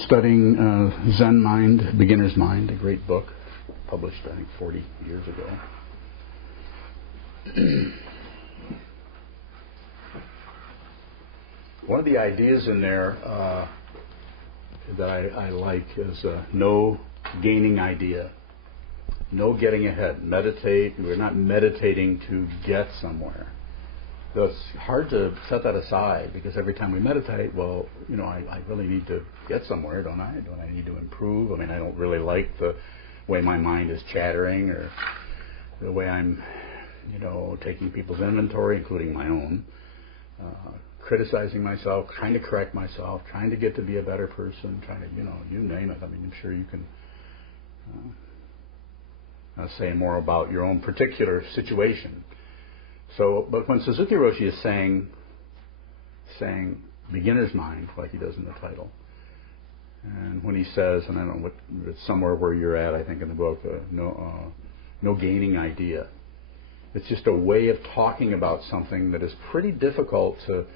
Studying Zen Mind, Beginner's Mind, a great book, published I think 40 years ago. One of the ideas in there that I like is no gaining idea, no getting ahead. Meditate. We're not meditating to get somewhere. So it's hard to set that aside because every time we meditate, well, you know, I really need to get somewhere, don't I? Don't I need to improve? I mean, I don't really like the way my mind is chattering or the way I'm, you know, taking people's inventory, including my own, criticizing myself, trying to correct myself, trying to get to be a better person, trying to, you know, you name it. I mean, I'm sure you can say more about your own particular situation. So, but when Suzuki Roshi is saying beginner's mind, like he does in the title, and when he says, and I don't know what, it's somewhere where you're at, I think in the book, no gaining idea. It's just a way of talking about something that is pretty difficult to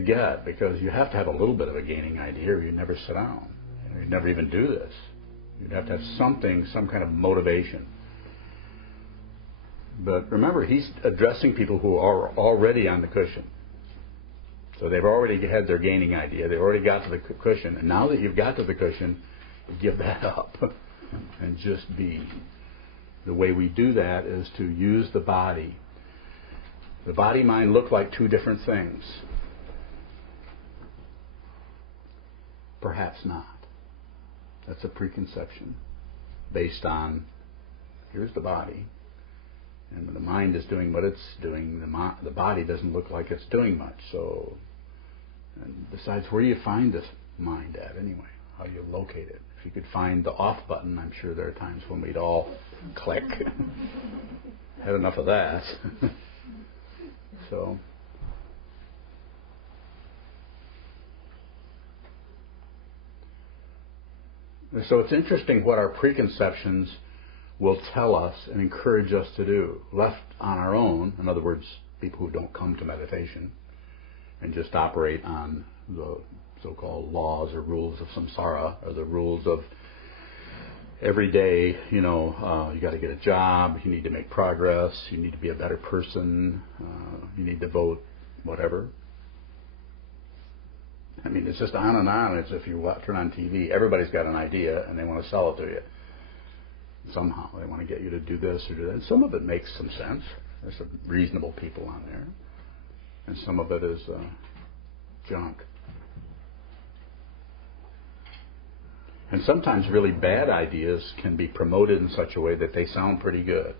get because you have to have a little bit of a gaining idea or you'd never sit down. You'd never even do this. You'd have to have something, some kind of motivation. But remember, he's addressing people who are already on the cushion. So they've already had their gaining idea. They've already got to the cushion. And now that you've got to the cushion, give that up and just be. The way we do that is to use the body. The body-mind look like two different things. Perhaps not. That's a preconception based on, here's the body. And when the mind is doing what it's doing, the body doesn't look like it's doing much. So, and besides, where do you find this mind at anyway? How do you locate it? If you could find the off button, I'm sure there are times when we'd all click. Had enough of that. So it's interesting what our preconceptions will tell us and encourage us to do. Left on our own, in other words, people who don't come to meditation and just operate on the so-called laws or rules of samsara, or the rules of every day, you know, you got to get a job, you need to make progress, you need to be a better person, you need to vote, whatever. I mean, it's just on and on. It's if you turn on TV, everybody's got an idea and they want to sell it to you. Somehow they want to get you to do this or do that. And some of it makes some sense. There's some reasonable people on there. And some of it is junk. And sometimes really bad ideas can be promoted in such a way that they sound pretty good.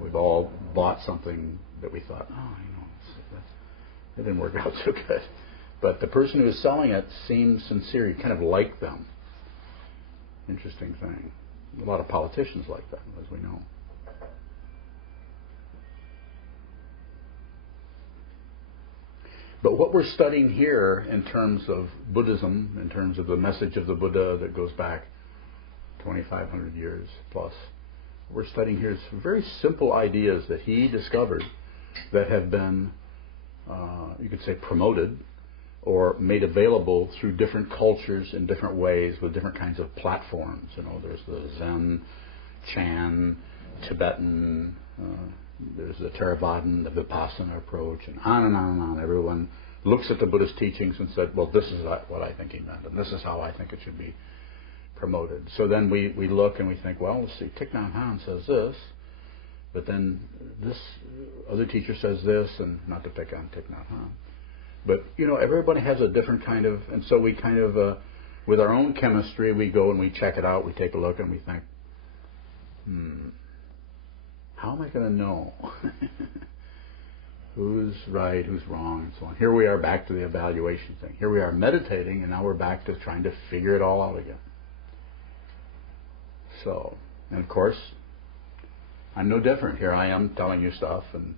We've all bought something that we thought, oh, you know, it didn't work out so good. But the person who is selling it seems sincere. You kind of like them. Interesting thing. A lot of politicians like that, as we know. But what we're studying here in terms of Buddhism, in terms of the message of the Buddha that goes back 2,500 years plus, what we're studying here is very simple ideas that he discovered that have been, you could say, promoted or made available through different cultures in different ways with different kinds of platforms. You know, there's the Zen, Chan, Tibetan, there's the Theravadan, the Vipassana approach, and on and on and on. Everyone looks at the Buddhist teachings and said, well, this is what I think he meant, and this is how I think it should be promoted. So then we look and we think, well, let's see, Thich Nhat Hanh says this, but then this other teacher says this, and not to pick on Thich Nhat Hanh. But, you know, everybody has a different kind of, and so we kind of, with our own chemistry, we go and we check it out, we take a look and we think, how am I going to know who's right, who's wrong, and so on. Here we are back to the evaluation thing. Here we are meditating, and now we're back to trying to figure it all out again. So, and of course, I'm no different. Here I am telling you stuff, and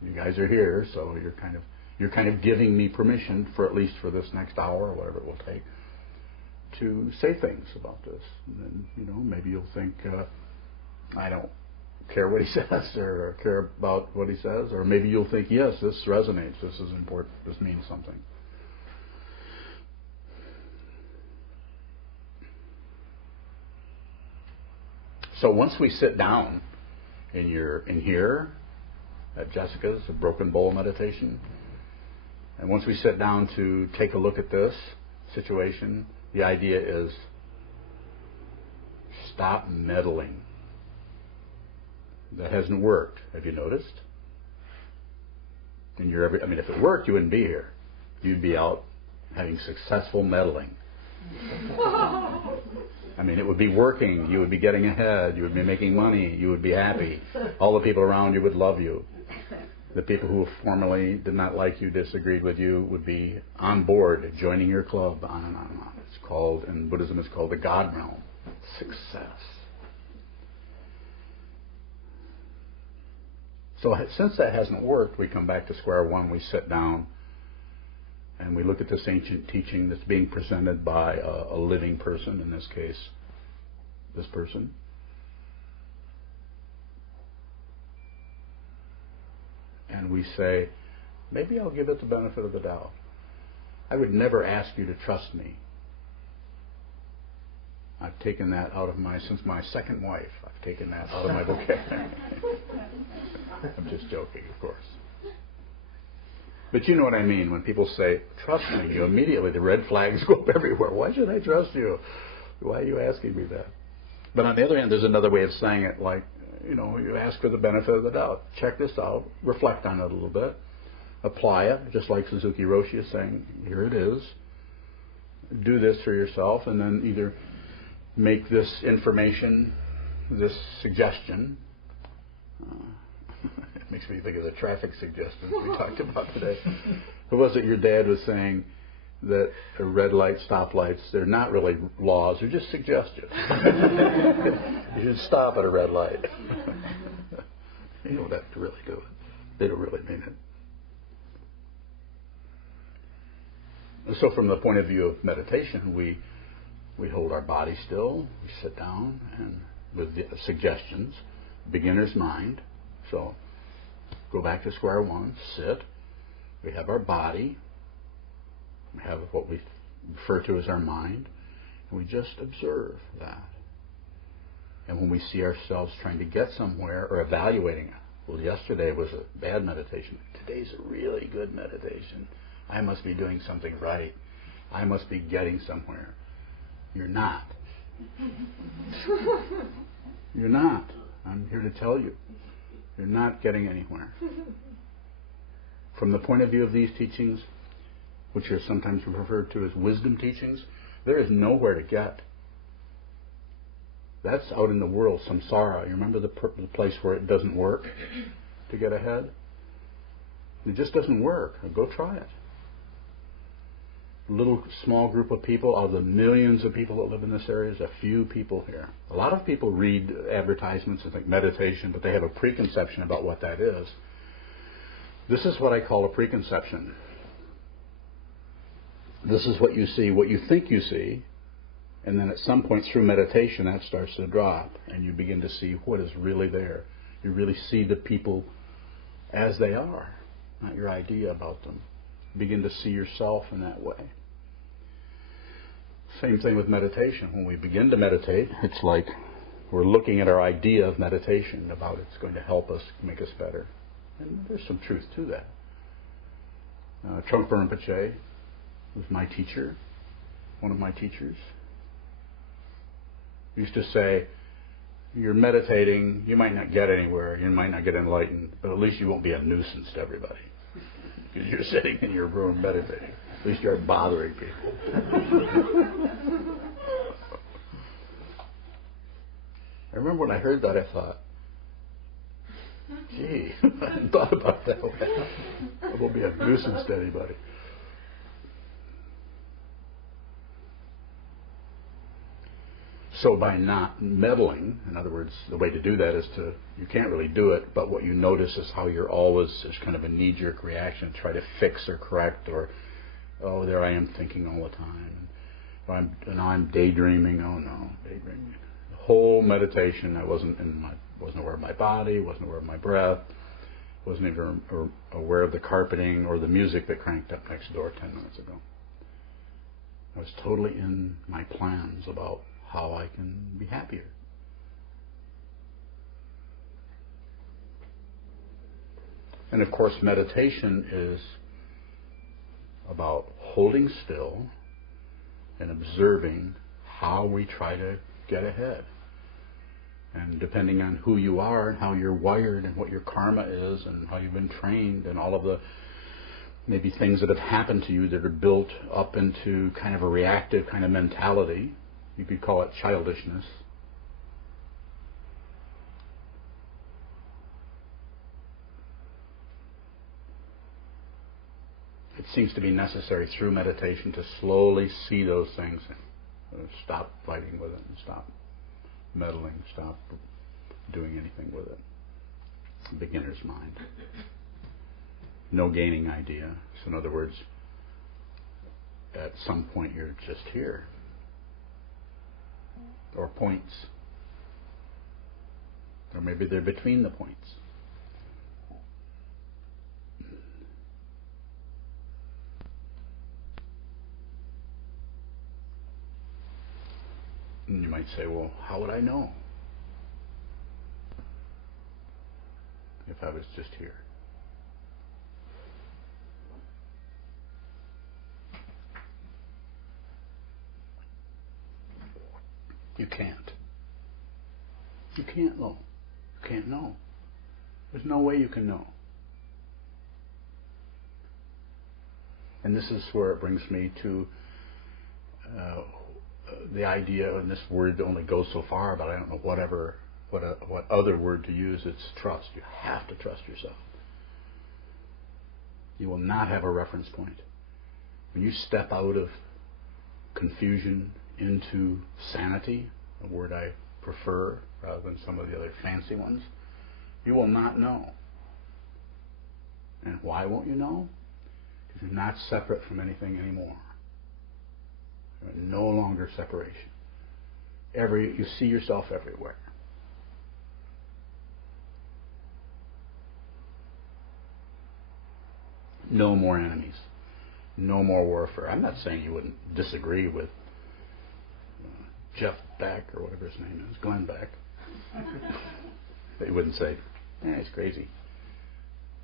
you guys are here, so you're kind of giving me permission for at least for this next hour or whatever it will take to say things about this. And then, you know, maybe you'll think I don't care what he says or care about what he says, or maybe you'll think, yes, this resonates, this is important, this means something. So once we sit down in here at Jessica's, a broken bowl meditation, and once we sit down to take a look at this situation, the idea is stop meddling. That hasn't worked. Have you noticed? And if it worked, you wouldn't be here. You'd be out having successful meddling. It would be working. You would be getting ahead. You would be making money. You would be happy. All the people around you would love you. The people who formerly did not like you, disagreed with you, would be on board, joining your club, on and on and on. It's called, in Buddhism, it's called the God realm. Success. So since that hasn't worked, we come back to square one. We sit down and we look at this ancient teaching that's being presented by a living person, in this case, this person. And we say, maybe I'll give it the benefit of the doubt. I would never ask you to trust me. I've taken that out of since my second wife, I've taken that out of my vocabulary. I'm just joking, of course. But you know what I mean. When people say, trust me, immediately the red flags go up everywhere. Why should I trust you? Why are you asking me that? But on the other hand, there's another way of saying it, like, you ask for the benefit of the doubt. Check this out. Reflect on it a little bit. Apply it, just like Suzuki Roshi is saying, here it is. Do this for yourself, and then either make this information, this suggestion. It makes me think of the traffic suggestions we talked about today. Who was it your dad was saying that red lights, stoplights, they're not really laws, they're just suggestions. You should stop at a red light. You don't have to really do it. They don't really mean it. So from the point of view of meditation, we hold our body still, we sit down, and with the suggestions, beginner's mind. So go back to square one, sit. We have our body. We have what we refer to as our mind. And we just observe that. And when we see ourselves trying to get somewhere or evaluating it, well, yesterday was a bad meditation. Today's a really good meditation. I must be doing something right. I must be getting somewhere. You're not. You're not. I'm here to tell you. You're not getting anywhere. From the point of view of these teachings, which are sometimes referred to as wisdom teachings, there is nowhere to get. That's out in the world, samsara. You remember the place where it doesn't work to get ahead? It just doesn't work. Go try it. A little small group of people, out of the millions of people that live in this area, there's a few people here. A lot of people read advertisements and think meditation, but they have a preconception about what that is. This is what I call a preconception. This is what you see, what you think you see, and then at some point through meditation that starts to drop, and you begin to see what is really there. You really see the people as they are, not your idea about them. Begin to see yourself in that way. Same thing with meditation. When we begin to meditate, it's like we're looking at our idea of meditation, about it's going to help us, make us better. And there's some truth to that. Trungpa Rinpoche was my teacher, one of my teachers. He used to say, you're meditating, you might not get anywhere, you might not get enlightened, but at least you won't be a nuisance to everybody. Because you're sitting in your room meditating. At least you aren't bothering people. I remember when I heard that, I thought, gee, I hadn't thought about that way. I won't be a nuisance to anybody. So by not meddling, in other words, the way to do that is you can't really do it, but what you notice is how you're always, there's kind of a knee-jerk reaction to try to fix or correct, or, oh, there I am thinking all the time. And I'm daydreaming. Oh no, daydreaming. The whole meditation, I wasn't aware of my body, wasn't aware of my breath, wasn't even aware of the carpeting or the music that cranked up next door 10 minutes ago. I was totally in my plans about how I can be happier. And of course, meditation is about holding still and observing how we try to get ahead. And depending on who you are and how you're wired and what your karma is and how you've been trained and all of the maybe things that have happened to you that are built up into kind of a reactive kind of mentality, you could call it childishness. It seems to be necessary through meditation to slowly see those things and stop fighting with it and stop meddling, stop doing anything with it. Beginner's mind. No gaining idea. So in other words, at some point you're just here. Or points. Or maybe they're between the points. And you might say, well, how would I know if I was just here? You can't. You can't know. You can't know. There's no way you can know. And this is where it brings me to the idea, and this word only goes so far, but I don't know what other word to use. It's trust. You have to trust yourself. You will not have a reference point. When you step out of confusion into sanity, a word I prefer rather than some of the other fancy ones, you will not know. And why won't you know? Because you're not separate from anything anymore. No longer separation. You see yourself everywhere. No more enemies. No more warfare. I'm not saying you wouldn't disagree with Jeff Beck or whatever his name is, Glenn Beck. But you wouldn't say, he's crazy.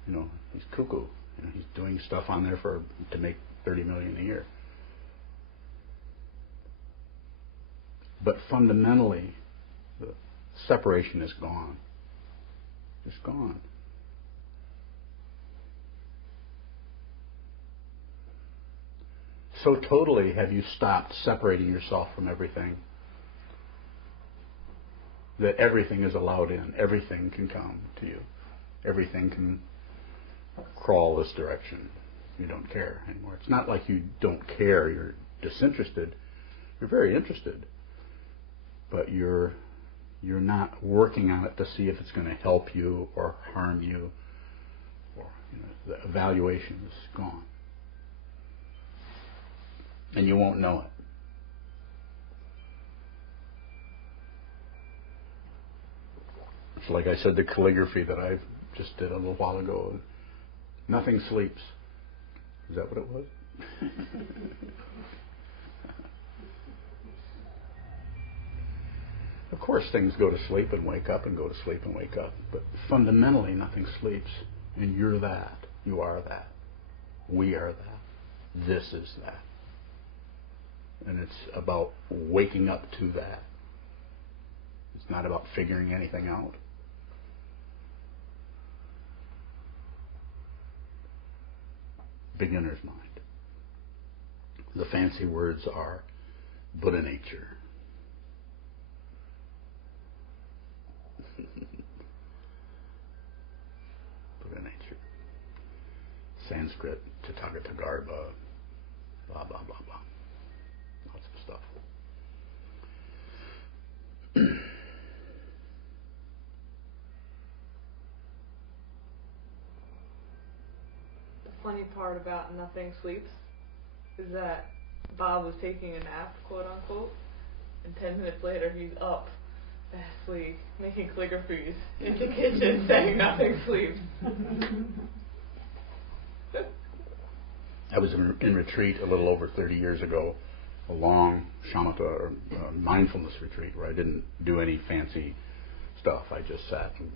He's cuckoo. He's doing stuff on there to make $30 million a year. But fundamentally, the separation is gone. Just gone. So totally have you stopped separating yourself from everything that everything is allowed in. Everything can come to you. Everything can crawl this direction. You don't care anymore. It's not like you don't care. You're disinterested. You're very interested. But you're not working on it to see if it's going to help you or harm you. Or the evaluation is gone. And you won't know it. It's like I said, the calligraphy that I just did a little while ago. Nothing sleeps. Is that what it was? Of course, things go to sleep and wake up and go to sleep and wake up. But fundamentally, nothing sleeps. And you're that. You are that. We are that. This is that. And it's about waking up to that. It's not about figuring anything out. Beginner's mind. The fancy words are Buddha nature. Buddha nature. Sanskrit, Tathagata, blah, blah, blah, blah. Lots of stuff. The funny part about nothing sleeps is that Bob was taking a nap, quote unquote, and 10 minutes later he's up, vastly making calligraphies in the kitchen saying nothing sleeps. I was in retreat a little over 30 years ago, a long shamatha or mindfulness retreat where I didn't do any fancy stuff. I just sat and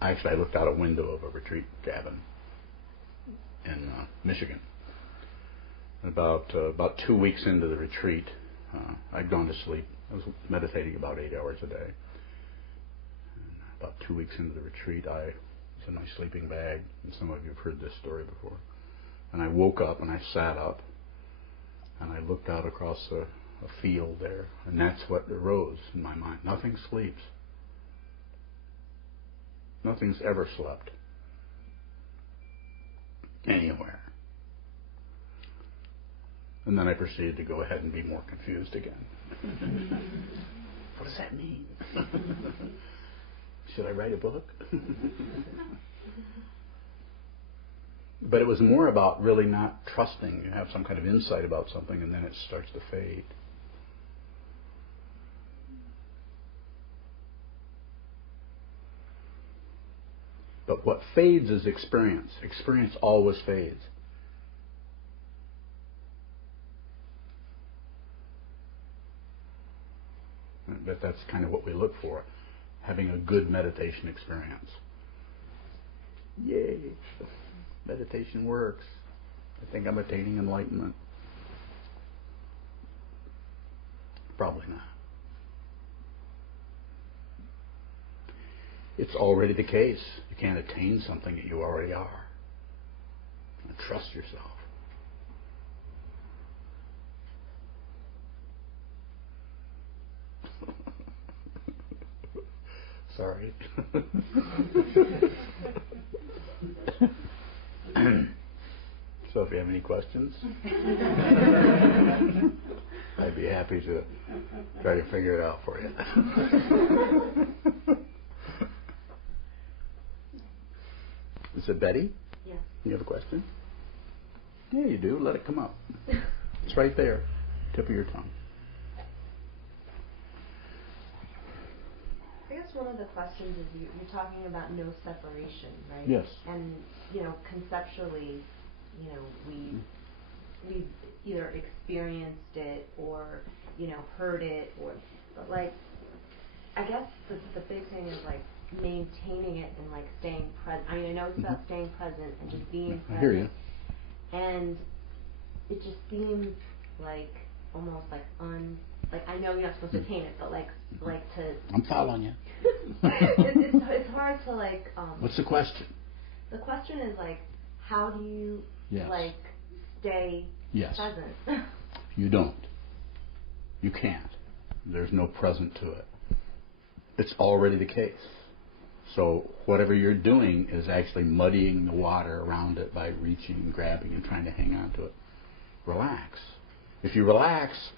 I looked out a window of a retreat cabin in Michigan. About 2 weeks into the retreat, I'd gone to sleep. I was meditating about 8 hours a day. And about 2 weeks into the retreat, I was in my sleeping bag, and some of you have heard this story before. And I woke up and I sat up, and I looked out across a field there, and that's what arose in my mind. Nothing sleeps. Nothing's ever slept anywhere. And then I proceeded to go ahead and be more confused again. What does that mean? Should I write a book? But it was more about really not trusting. You have some kind of insight about something, and then it starts to fade. But what fades is experience. Experience always fades. But that's kind of what we look for, having a good meditation experience. Yay! Meditation works. I think I'm attaining enlightenment. Probably not. It's already the case. You can't attain something that you already are. Trust yourself. Sorry. So if you have any questions, I'd be happy to try to figure it out for you. Is it Betty? Yeah. You have a question? Yeah, you do. Let it come up. It's right there, tip of your tongue. I guess one of the questions is you're talking about no separation, right? Yes. And, conceptually, we've either experienced it or, heard it, but I guess the big thing is maintaining it and staying present. I mean, I know it's about staying present and just being present. I hear you. And it just seems almost I know you're not supposed to attain it, but to. I'm following you. it's hard to What's the question? The question is how do you stay present? You don't. You can't. There's no present to it. It's already the case. So whatever you're doing is actually muddying the water around it by reaching and grabbing and trying to hang on to it. Relax. If you relax,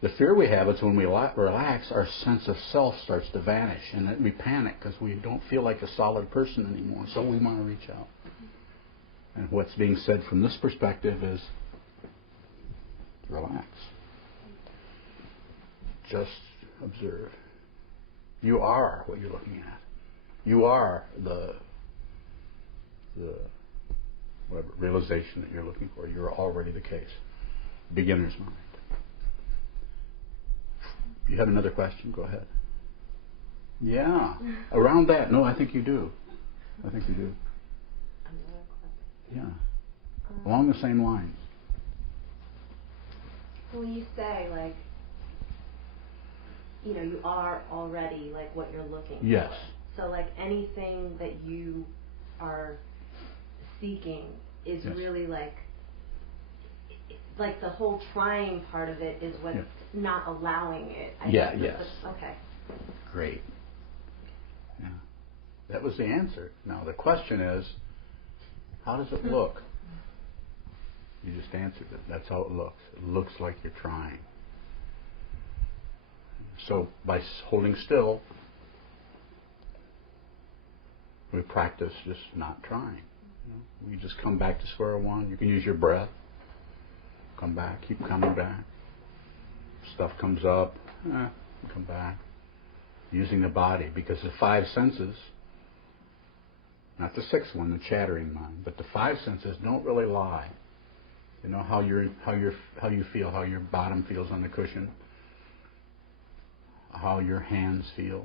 the fear we have is when we relax, our sense of self starts to vanish, and we panic because we don't feel like a solid person anymore, so we want to reach out. And what's being said from this perspective is relax. Just observe. You are what you're looking at. You are the whatever realization that you're looking for. You're already the case. Beginner's mind. You have another question? Go ahead. Yeah. Around that. No, I think you do. I think you do. Yeah. Along the same lines. When you say, you are already, what you're looking for. Yes. So, anything that you are seeking is really, the whole trying part of it is what's not allowing it. Yes. Okay. Great. Yeah. That was the answer. Now, the question is, how does it look? You just answered it. That's how it looks. It looks like you're trying. So, by holding still, we practice just not trying. You just come back to square one. You can use your breath. Come back. Keep coming back. Stuff comes up. Come back. Using the body, because the five senses, not the sixth one, the chattering mind, but the five senses don't really lie. You know how you feel, how your bottom feels on the cushion, how your hands feel,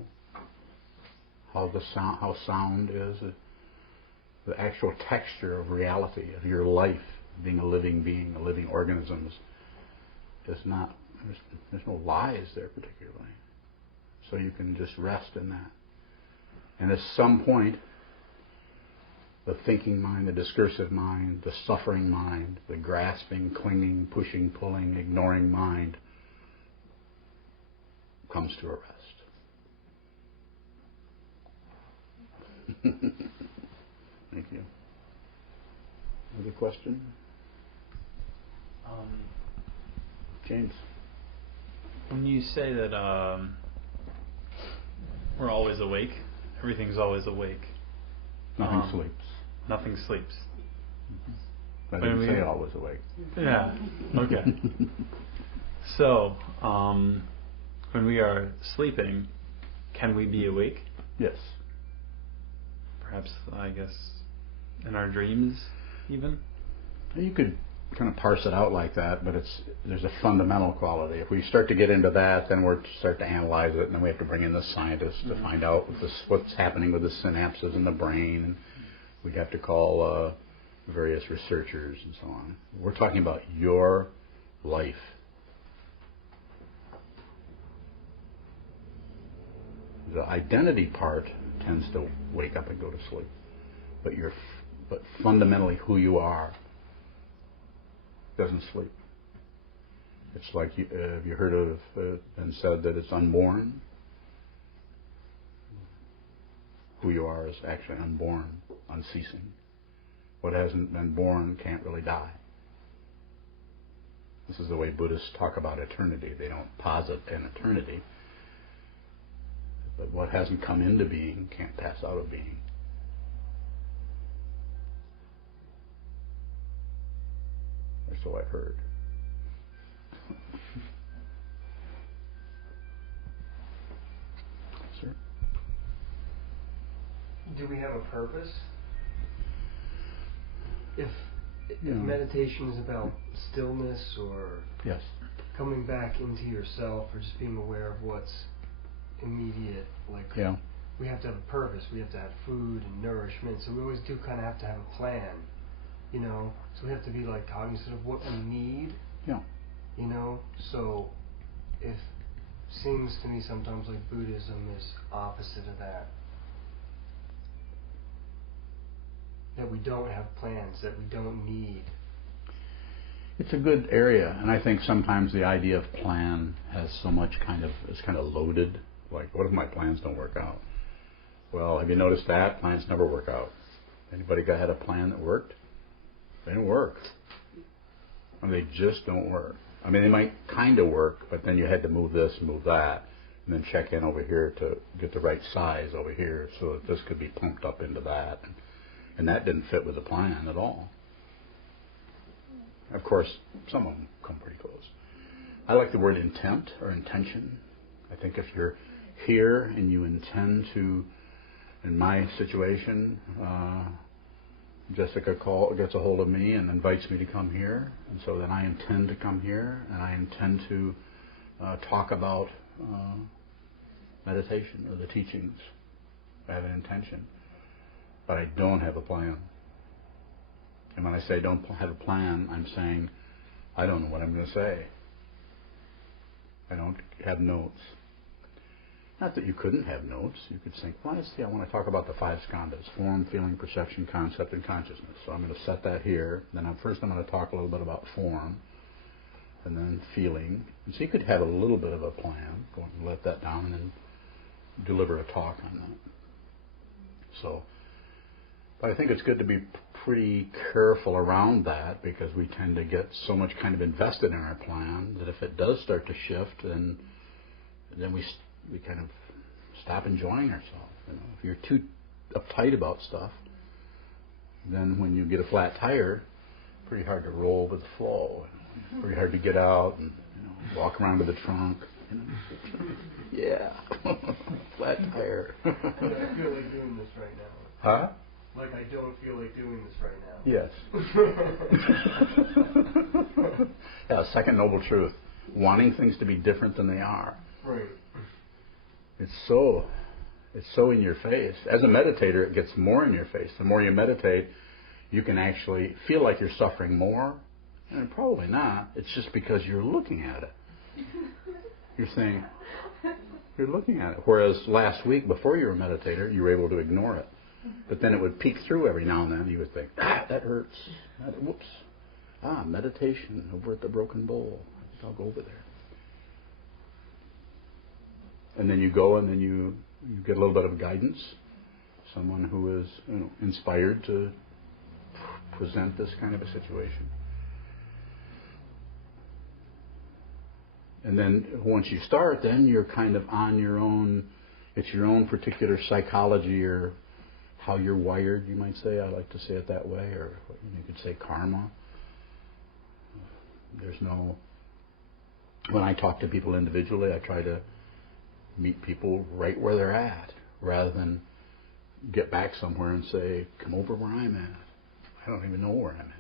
how sound is. the actual texture of reality, of your life, being a living being, a living organism, is not, there's no lies there particularly. So you can just rest in that. And at some point, the thinking mind, the discursive mind, the suffering mind, the grasping, clinging, pushing, pulling, ignoring mind comes to a rest. Thank you. Another question? James? When you say that we're always awake, everything's always awake. Nothing sleeps. Nothing sleeps. I didn't say always awake. Yeah. Okay. So, when we are sleeping, can we be awake? Yes. Perhaps, I guess, in our dreams, even? You could kind of parse it out like that, but there's a fundamental quality. If we start to get into that, then we start to analyze it, and then we have to bring in the scientists to find out what's happening with the synapses in the brain. And we'd have to call various researchers and so on. We're talking about your life. The identity part tends to wake up and go to sleep, but fundamentally who you are doesn't sleep. It's like have you heard of and said that it's unborn? Who you are is actually unborn, unceasing. What hasn't been born can't really die. This is the way Buddhists talk about eternity. They don't posit an eternity. But what hasn't come into being can't pass out of being. Or so I've heard. Sir? Do we have a purpose? If meditation is about stillness or yes, coming back into yourself or just being aware of what's immediate, like we have to have a purpose, we have to have food and nourishment, so we always do kind of have to have a plan, you know, so we have to be like cognizant of what we need, you know, so it seems to me sometimes like Buddhism is opposite of that we don't have plans, that we don't need. It's a good area, and I think sometimes the idea of plan has so much is kind of loaded. Like, what if my plans don't work out? Well, have you noticed that? Plans never work out. Anybody had a plan that worked? They didn't work. I mean, they just don't work. I mean, they might kind of work, but then you had to move this, move that, and then check in over here to get the right size over here so that this could be pumped up into that. And that didn't fit with the plan at all. Of course, some of them come pretty close. I like the word intent or intention. I think if you're here and you intend to, in my situation, Jessica gets a hold of me and invites me to come here, and so then I intend to come here, and I intend to talk about meditation or the teachings. I have an intention, but I don't have a plan. And when I say don't have a plan, I'm saying I don't know what I'm going to say. I don't have notes. Not that you couldn't have notes. You could think, well, let's see, I want to talk about the five skandhas: form, feeling, perception, concept, and consciousness. So I'm going to set that here. Then I'm going to talk a little bit about form, and then feeling. And so you could have a little bit of a plan, go and let that down, and then deliver a talk on that. So, but I think it's good to be pretty careful around that, because we tend to get so much kind of invested in our plan that if it does start to shift, then we kind of stop enjoying ourselves. You know, if you're too uptight about stuff, then when you get a flat tire, it's pretty hard to roll with the flow. It's pretty hard to get out and walk around with the trunk. Yeah, flat tire. I don't feel like doing this right now. Huh? Like I don't feel like doing this right now. Yes. Yeah, second noble truth. Wanting things to be different than they are. Right. It's so It's so in your face. As a meditator, it gets more in your face. The more you meditate, you can actually feel like you're suffering more. And probably not. It's just because you're looking at it. You're saying, you're looking at it. Whereas last week, before you were a meditator, you were able to ignore it. But then it would peek through every now and then. You would think, that hurts. Whoops. Meditation over at the Broken Bowl. I think I'll go over there. And then you go and then you get a little bit of guidance. Someone who is inspired to present this kind of a situation. And then once you start, then you're kind of on your own. It's your own particular psychology or how you're wired, you might say. I like to say it that way. Or you could say karma. There's no... When I talk to people individually, I try to meet people right where they're at, rather than get back somewhere and say, come over where I'm at. I don't even know where I'm at.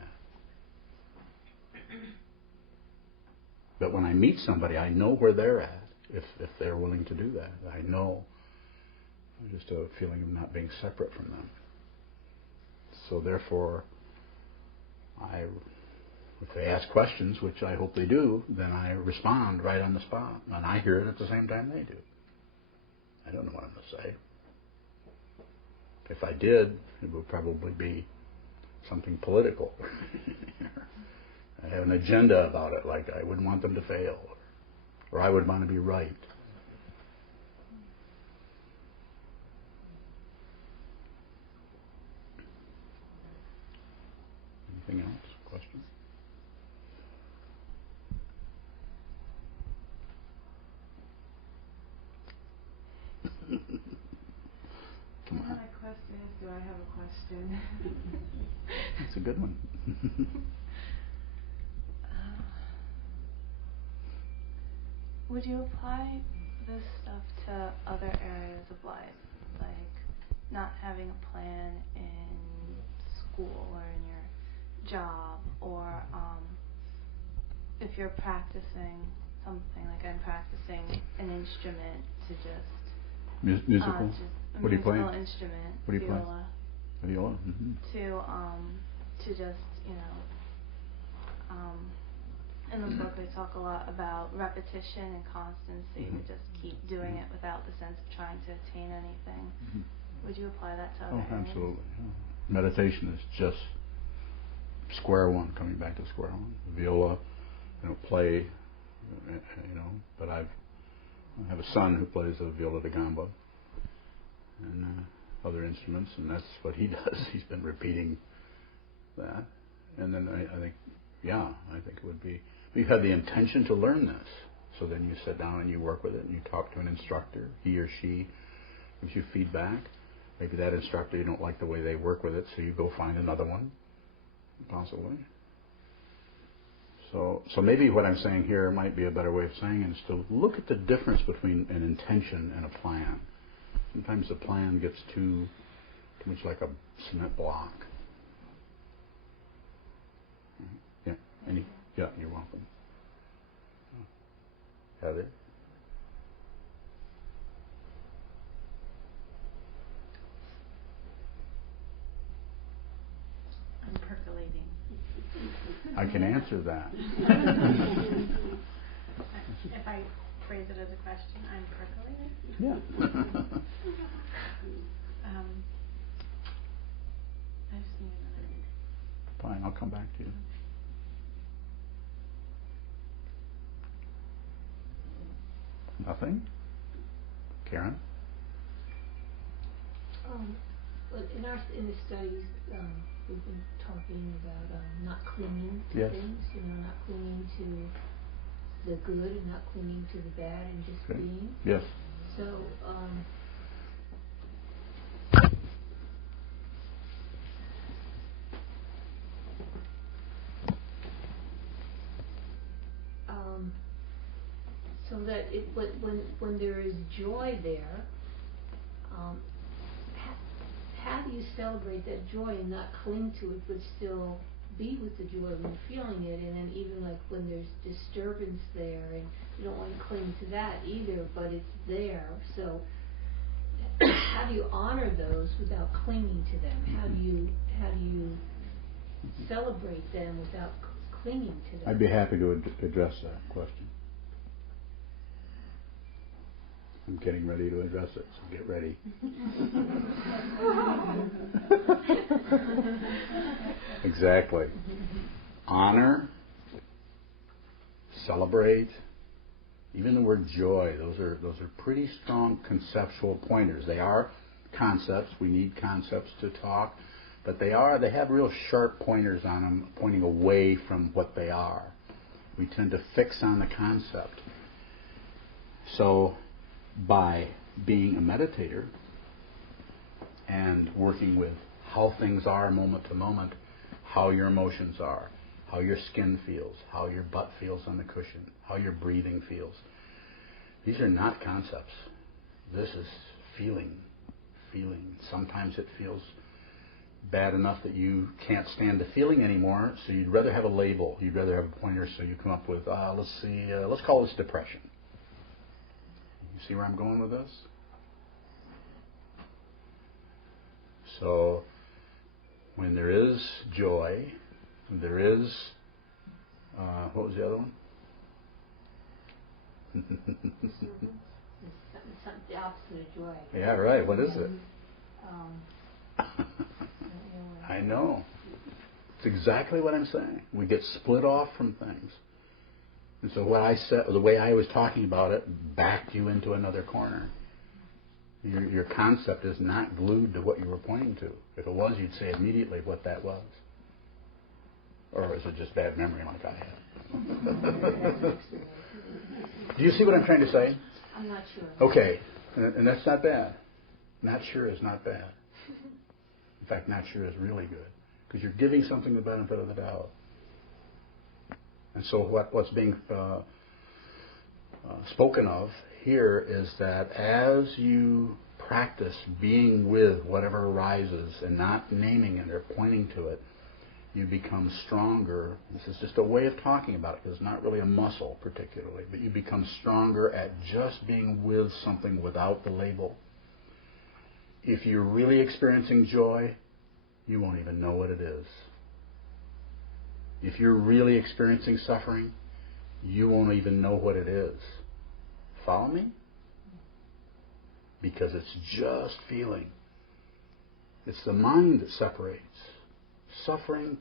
But when I meet somebody, I know where they're at, if they're willing to do that. I know. Just a feeling of not being separate from them. So therefore, if they ask questions, which I hope they do, then I respond right on the spot. And I hear it at the same time they do. I don't know what I'm going to say. If I did, it would probably be something political. I have an agenda about it, like I wouldn't want them to fail, or I would want to be right. Anything else? Question? Come on. My question is, do I have a question? That's a good one. Would you apply this stuff to other areas of life, like not having a plan in school or in your job, or if you're practicing something, like I'm practicing an instrument to just... Musical? What do you play? Musical instrument. What do you viola. Play? Viola? Mm-hmm. To just, in the book, they talk a lot about repetition and constancy, to just keep doing it without the sense of trying to attain anything. Mm-hmm. Would you apply that to other areas? Absolutely. Yeah. Meditation is just square one, coming back to square one. Viola, play, but I have a son who plays the viola da gamba and other instruments, and that's what he does. He's been repeating that. And then I think it would be... You had the intention to learn this, so then you sit down and you work with it and you talk to an instructor. He or she gives you feedback. Maybe that instructor, you don't like the way they work with it, so you go find another one, possibly. So maybe what I'm saying here might be a better way of saying it, is to look at the difference between an intention and a plan. Sometimes the plan gets too much like a cement block. Yeah. Yeah, you're welcome. Heather? I'm percolating. I can answer that. If I phrase it as a question, I'm percolating? Yeah. I just need a minute. Fine, I'll come back to you. Nothing? Karen? But in the studies, we've been talking about not clinging to Yes. things, not clinging to the good and not clinging to the bad and just Okay. being. Yes. So, so that when there is joy there, how do you celebrate that joy and not cling to it, but still be with the joy when feeling it? And then even like when there's disturbance there, and you don't want to cling to that either, but it's there. So how do you honor those without clinging to them? How do you celebrate them without clinging to them? I'd be happy to address that question. I'm getting ready to address it, so get ready. Exactly. Honor, celebrate, even the word joy, those are pretty strong conceptual pointers. They are concepts. We need concepts to talk, but they have real sharp pointers on them, pointing away from what they are. We tend to fix on the concept. So by being a meditator and working with how things are moment to moment, how your emotions are, how your skin feels, how your butt feels on the cushion, how your breathing feels. These are not concepts. This is feeling. Sometimes it feels bad enough that you can't stand the feeling anymore, so you'd rather have a label. You'd rather have a pointer, so you come up with, let's call this depression. You see where I'm going with this? So when there is joy, there is, what was the other one? Something the opposite of joy. Yeah, right. What is it? I know. It's exactly what I'm saying. We get split off from things. And so what I said, the way I was talking about it, backed you into another corner. Your concept is not glued to what you were pointing to. If it was, you'd say immediately what that was. Or is it just bad memory like I have? Do you see what I'm trying to say? I'm not sure. Okay, and that's not bad. Not sure is not bad. In fact, not sure is really good, because you're giving something the benefit of the doubt. And so what's being spoken of here is that as you practice being with whatever arises and not naming it or pointing to it, you become stronger. This is just a way of talking about it, because it's not really a muscle particularly, but you become stronger at just being with something without the label. If you're really experiencing joy, you won't even know what it is. If you're really experiencing suffering, you won't even know what it is. Follow me? Because it's just feeling. It's the mind that separates. Suffering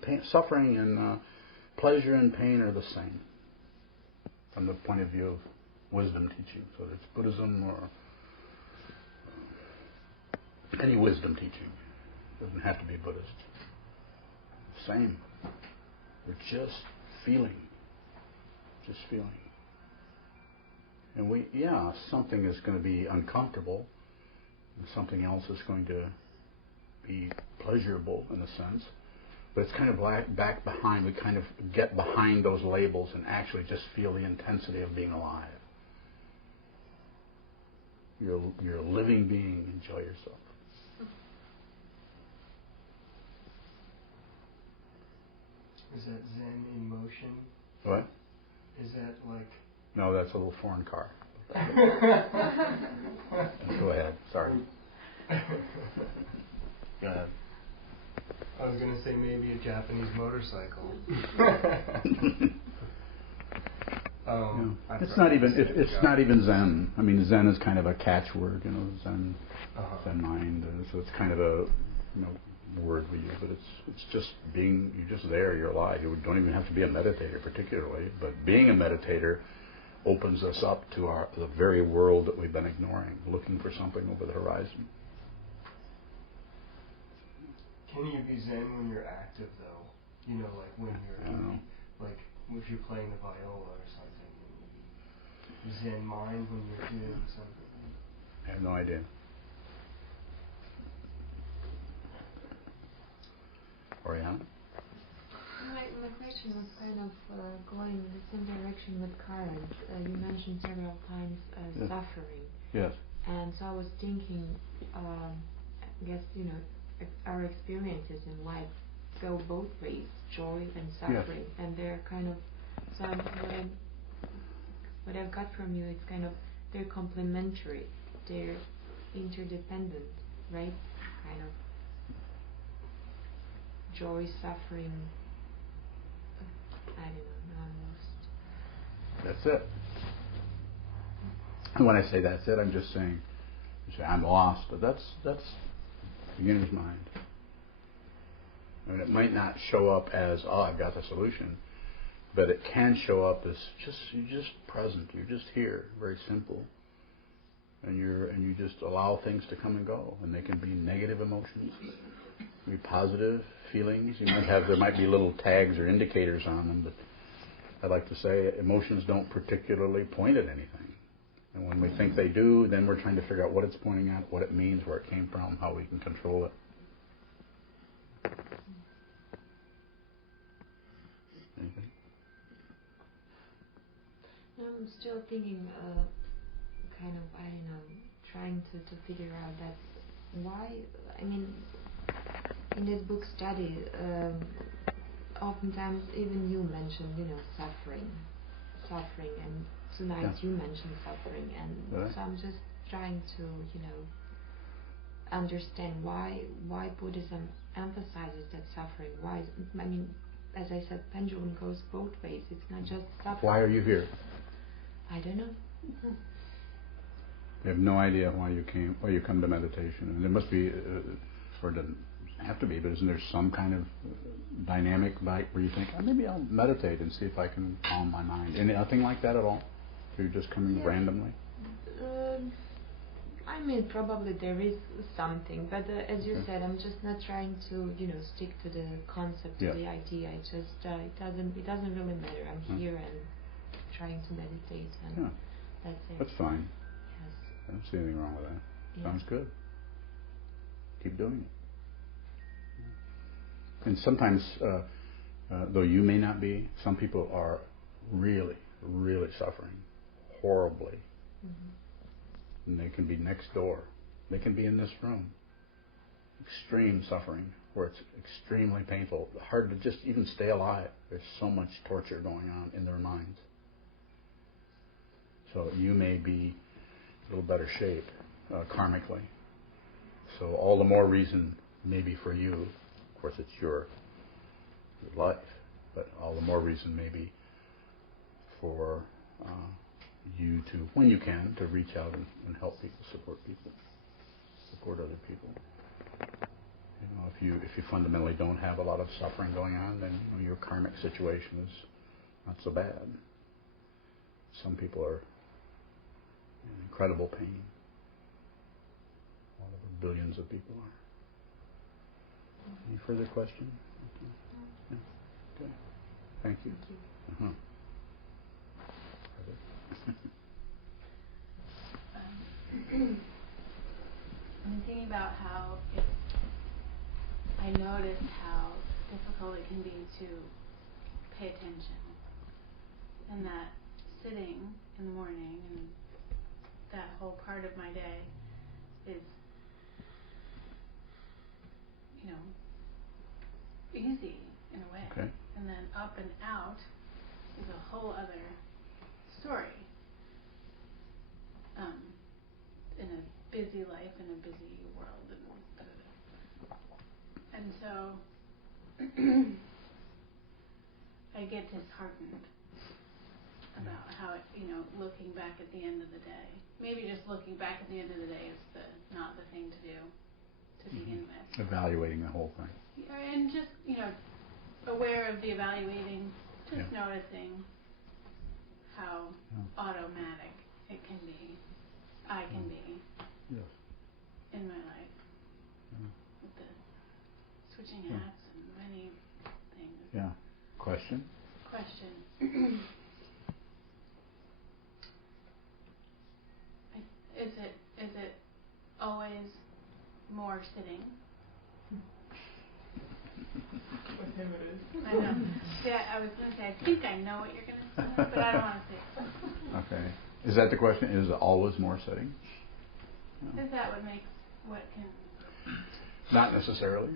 and pleasure and pain are the same from the point of view of wisdom teaching. So it's Buddhism or any wisdom teaching. It doesn't have to be Buddhist. Same. We're just feeling. Just feeling. And something is going to be uncomfortable, and something else is going to be pleasurable in a sense. But it's kind of back behind. We kind of get behind those labels and actually just feel the intensity of being alive. You're a living being. Enjoy yourself. Is that Zen in motion? What? Is that like... No, that's a little foreign car. Go ahead. Sorry. Go ahead. I was going to say maybe a Japanese motorcycle. It's not even Zen. I mean, Zen is kind of a catchword, Zen, Zen mind. So it's kind of a word we use, but it's just being. You're just there. You're alive. You don't even have to be a meditator particularly, but being a meditator opens us up to the very world that we've been ignoring, looking for something over the horizon. Can you be Zen when you're active, though? Like when you're like if you're playing the viola or something. Zen mind when you're doing something. I have no idea. Oriana? My question was kind of going in the same direction with current. You mentioned several times suffering. Yes. And so I was thinking, I guess, our experiences in life go both ways, joy and suffering. Yes. And they're kind of, what I've got from you, it's kind of, they're complementary, they're interdependent. right? Kind of joy, suffering. I don't know. I'm lost. That's it. And when I say that's it, I'm just saying, you say I'm lost, but that's beginner's mind. I mean, it might not show up as, oh, I've got the solution, but it can show up as you're just present. You're just here, very simple, and you just allow things to come and go, and they can be negative emotions, be positive feelings. There might be little tags or indicators on them, but I like to say emotions don't particularly point at anything. And when we think they do, then we're trying to figure out what it's pointing at, what it means, where it came from, how we can control it. Anything? I'm still thinking, kind of, I don't know, trying to figure out that why, I mean, in this book study, oftentimes even you mentioned, suffering, and tonight you mentioned suffering, and so I'm just trying to, understand why Buddhism emphasizes that suffering. Why? I mean, as I said, pendulum goes both ways. It's not just suffering. Why are you here? I don't know. You have no idea why you come to meditation. And there must be, or it doesn't have to be, but isn't there some kind of dynamic where you think, maybe I'll meditate and see if I can calm my mind? Anything like that at all? You're just coming randomly? I mean, probably there is something, but as you said, I'm just not trying to, stick to the concept, to the idea. I just, it doesn't really matter. I'm here and trying to meditate, and that's it. That's fine. Yes. I don't see anything wrong with that. Sounds good. Keep doing it. And sometimes, though you may not be, some people are really, really suffering horribly. Mm-hmm. And they can be next door. They can be in this room. Extreme suffering, where it's extremely painful, hard to just even stay alive. There's so much torture going on in their minds. So you may be a little better shape karmically. So all the more reason maybe for you, of course it's your life, but all the more reason maybe for you to, when you can, to reach out and help people, support other people. If you fundamentally don't have a lot of suffering going on, then your karmic situation is not so bad. Some people are in incredible pain. All over billions of people are. Any further questions? Okay. Okay. Thank you. Uh-huh. I'm thinking about how I noticed how difficult it can be to pay attention, and that sitting in the morning and that whole part of my day is, easy in a way. Okay. And then up and out is a whole other story. In a busy life, in a busy world, and so I get disheartened about how it, looking back at the end of the day. Maybe just looking back at the end of the day is not the thing to do to begin with. Evaluating the whole thing. And just, aware of the evaluating, just noticing how automatic it can be. I can be in my life with the switching hats and many things. Yeah. Question? Is it always more sitting? With him it is. I know. Yeah, I was going to say, I think I know what you're going to say, but I don't want to say it. Okay. Is that the question? Is it always more sitting? No. Is that what makes what can... Not necessarily.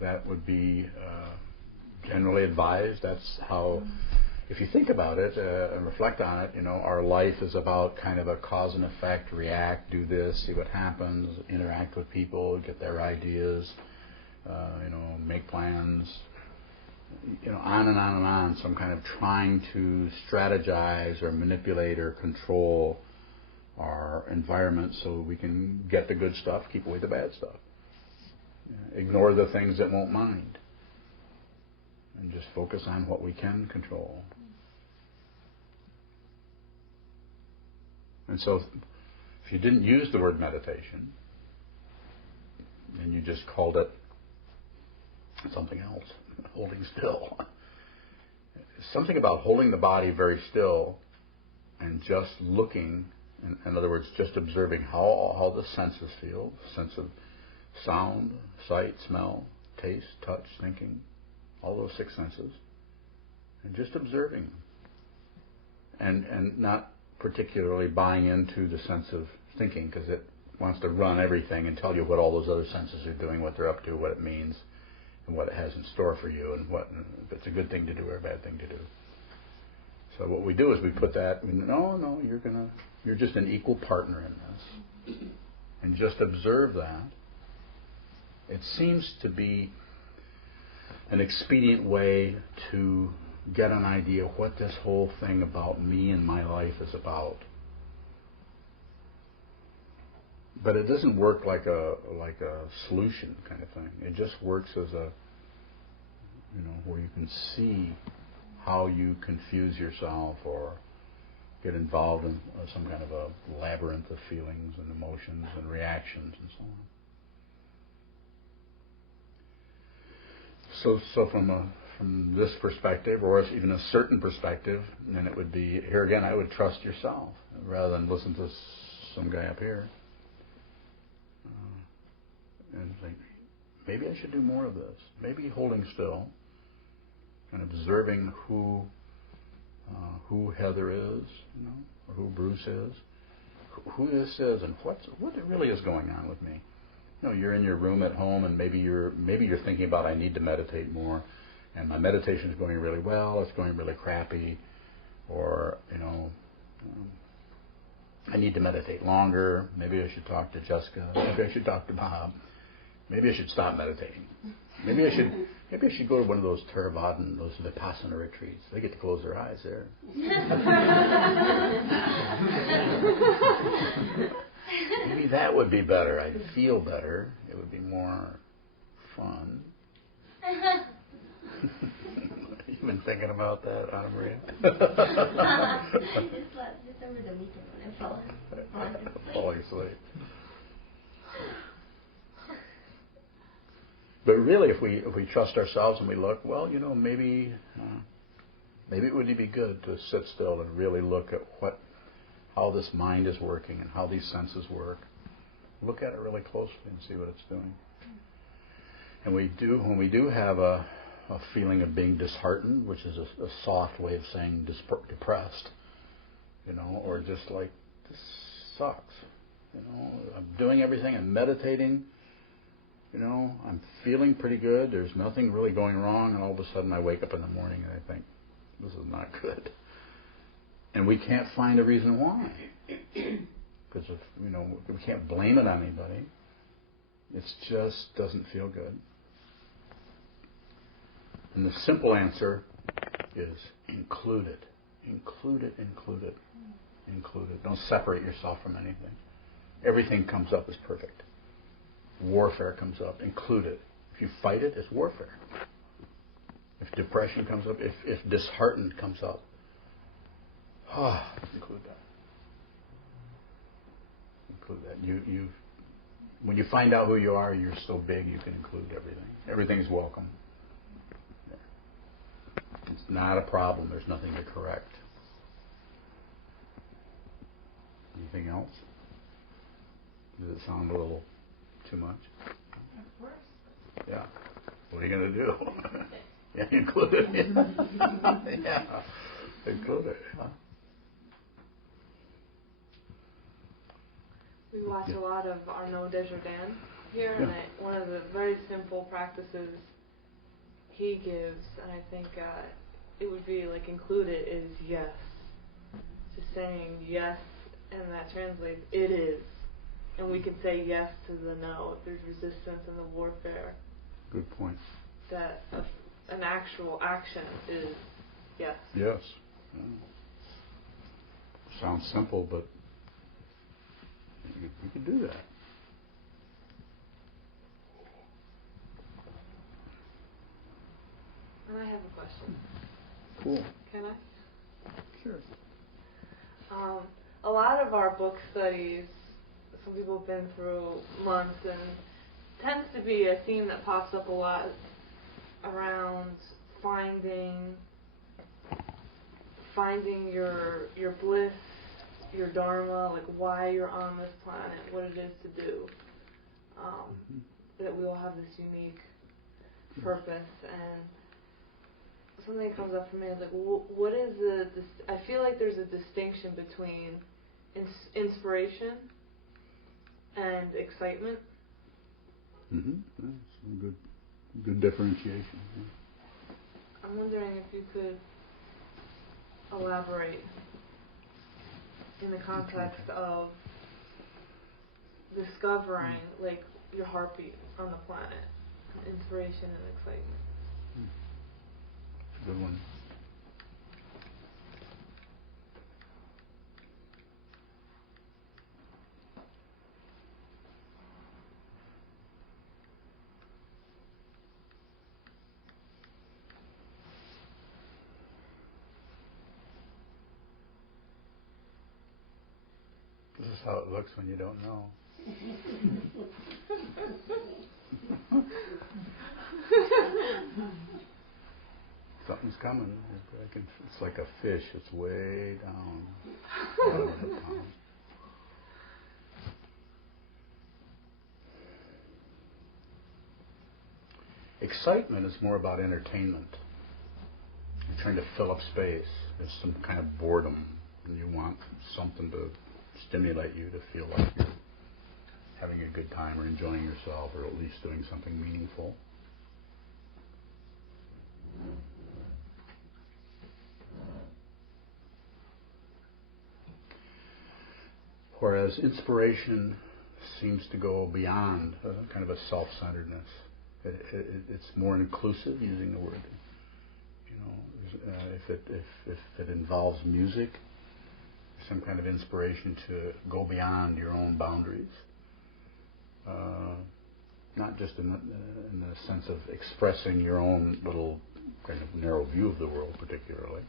That would be generally advised. That's how if you think about it and reflect on it, our life is about kind of a cause and effect, react, do this, see what happens, interact with people, get their ideas, make plans, on and on and on, some kind of trying to strategize or manipulate or control our environment so we can get the good stuff, keep away the bad stuff. Ignore the things that won't mind. And just focus on what we can control. And so if you didn't use the word meditation, and you just called it something else, holding still. Something about holding the body very still and just looking, in other words, just observing how the senses feel, sense of sound, sight, smell, taste, touch, thinking, all those 6 senses, and just observing them. And not particularly buying into the sense of thinking, because it wants to run everything and tell you what all those other senses are doing, what they're up to, what it means, and what it has in store for you, and if it's a good thing to do or a bad thing to do. So what we do is we put that, no, you're just an equal partner in this, and just observe that. It seems to be an expedient way to get an idea of what this whole thing about me and my life is about. But it doesn't work like a solution kind of thing. It just works as a, where you can see how you confuse yourself or get involved in some kind of a labyrinth of feelings and emotions and reactions and so on. So from this perspective, or even a certain perspective, then it would be, here again, I would trust yourself rather than listen to some guy up here. And think, maybe I should do more of this. Maybe holding still and observing who Heather is, or who Bruce is, who this is, and what really is going on with me. You're in your room at home, and maybe you're thinking about, I need to meditate more, and my meditation is going really well. It's going really crappy, or I need to meditate longer. Maybe I should talk to Jessica. Maybe I should talk to Bob. Maybe I should stop meditating. Maybe I should go to one of those Theravadan, those Vipassana retreats. They get to close their eyes there. Maybe that would be better. I'd feel better. It would be more fun. You've been thinking about that, Anna Maria? Just over the weekend when I falling asleep. But really, if we trust ourselves and we look, well, maybe it would be good to sit still and really look at how this mind is working and how these senses work. Look at it really closely and see what it's doing. And when we do have a feeling of being disheartened, which is a soft way of saying depressed, or just like, this sucks. I'm doing everything, I'm meditating, I'm feeling pretty good, there's nothing really going wrong, and all of a sudden I wake up in the morning and I think, this is not good. And we can't find a reason why. Because we can't blame it on anybody. It just doesn't feel good. And the simple answer is include it. Include it, include it, include it. Don't separate yourself from anything. Everything comes up as perfect. Warfare comes up, include it. If you fight it, it's warfare. If depression comes up, if disheartened comes up, include that. Include that. When you find out who you are, you're so big you can include everything. Everything's welcome. It's not a problem. There's nothing to correct. Anything else? Does it sound a little too much? Of course. Yeah. What are you going to do? Yeah, include it. Yeah. Include it. Huh? We watch a lot of Arnaud Desjardins here, and one of the very simple practices he gives, and I think it would be like included is yes. Just saying yes, and that translates it is. And we can say yes to the no if there's resistance in the warfare. Good point. That an actual action is yes. Yes. Sounds simple, but you can do that. And I have a question. Cool. Can I? Sure. A lot of our book studies, some people have been through months, and tends to be a theme that pops up a lot around finding your bliss, your dharma, like why you're on this planet, what it is to do. That we all have this unique purpose, and something comes up for me is like, what is I feel like there's a distinction between inspiration and excitement. That's a good differentiation. Yeah. I'm wondering if you could elaborate in the context of discovering like your heartbeat on the planet, inspiration and excitement. Good one. This is how it looks when you don't know. Something's coming. It's like a fish. It's way down. Bottom of the pond. Excitement is more about entertainment. You're trying to fill up space. There's some kind of boredom, and you want something to stimulate you to feel like you're having a good time or enjoying yourself, or at least doing something meaningful. Whereas inspiration seems to go beyond kind of a self-centeredness. It's more inclusive, using the word. If it involves music, some kind of inspiration to go beyond your own boundaries, not just in the sense of expressing your own little kind of narrow view of the world particularly,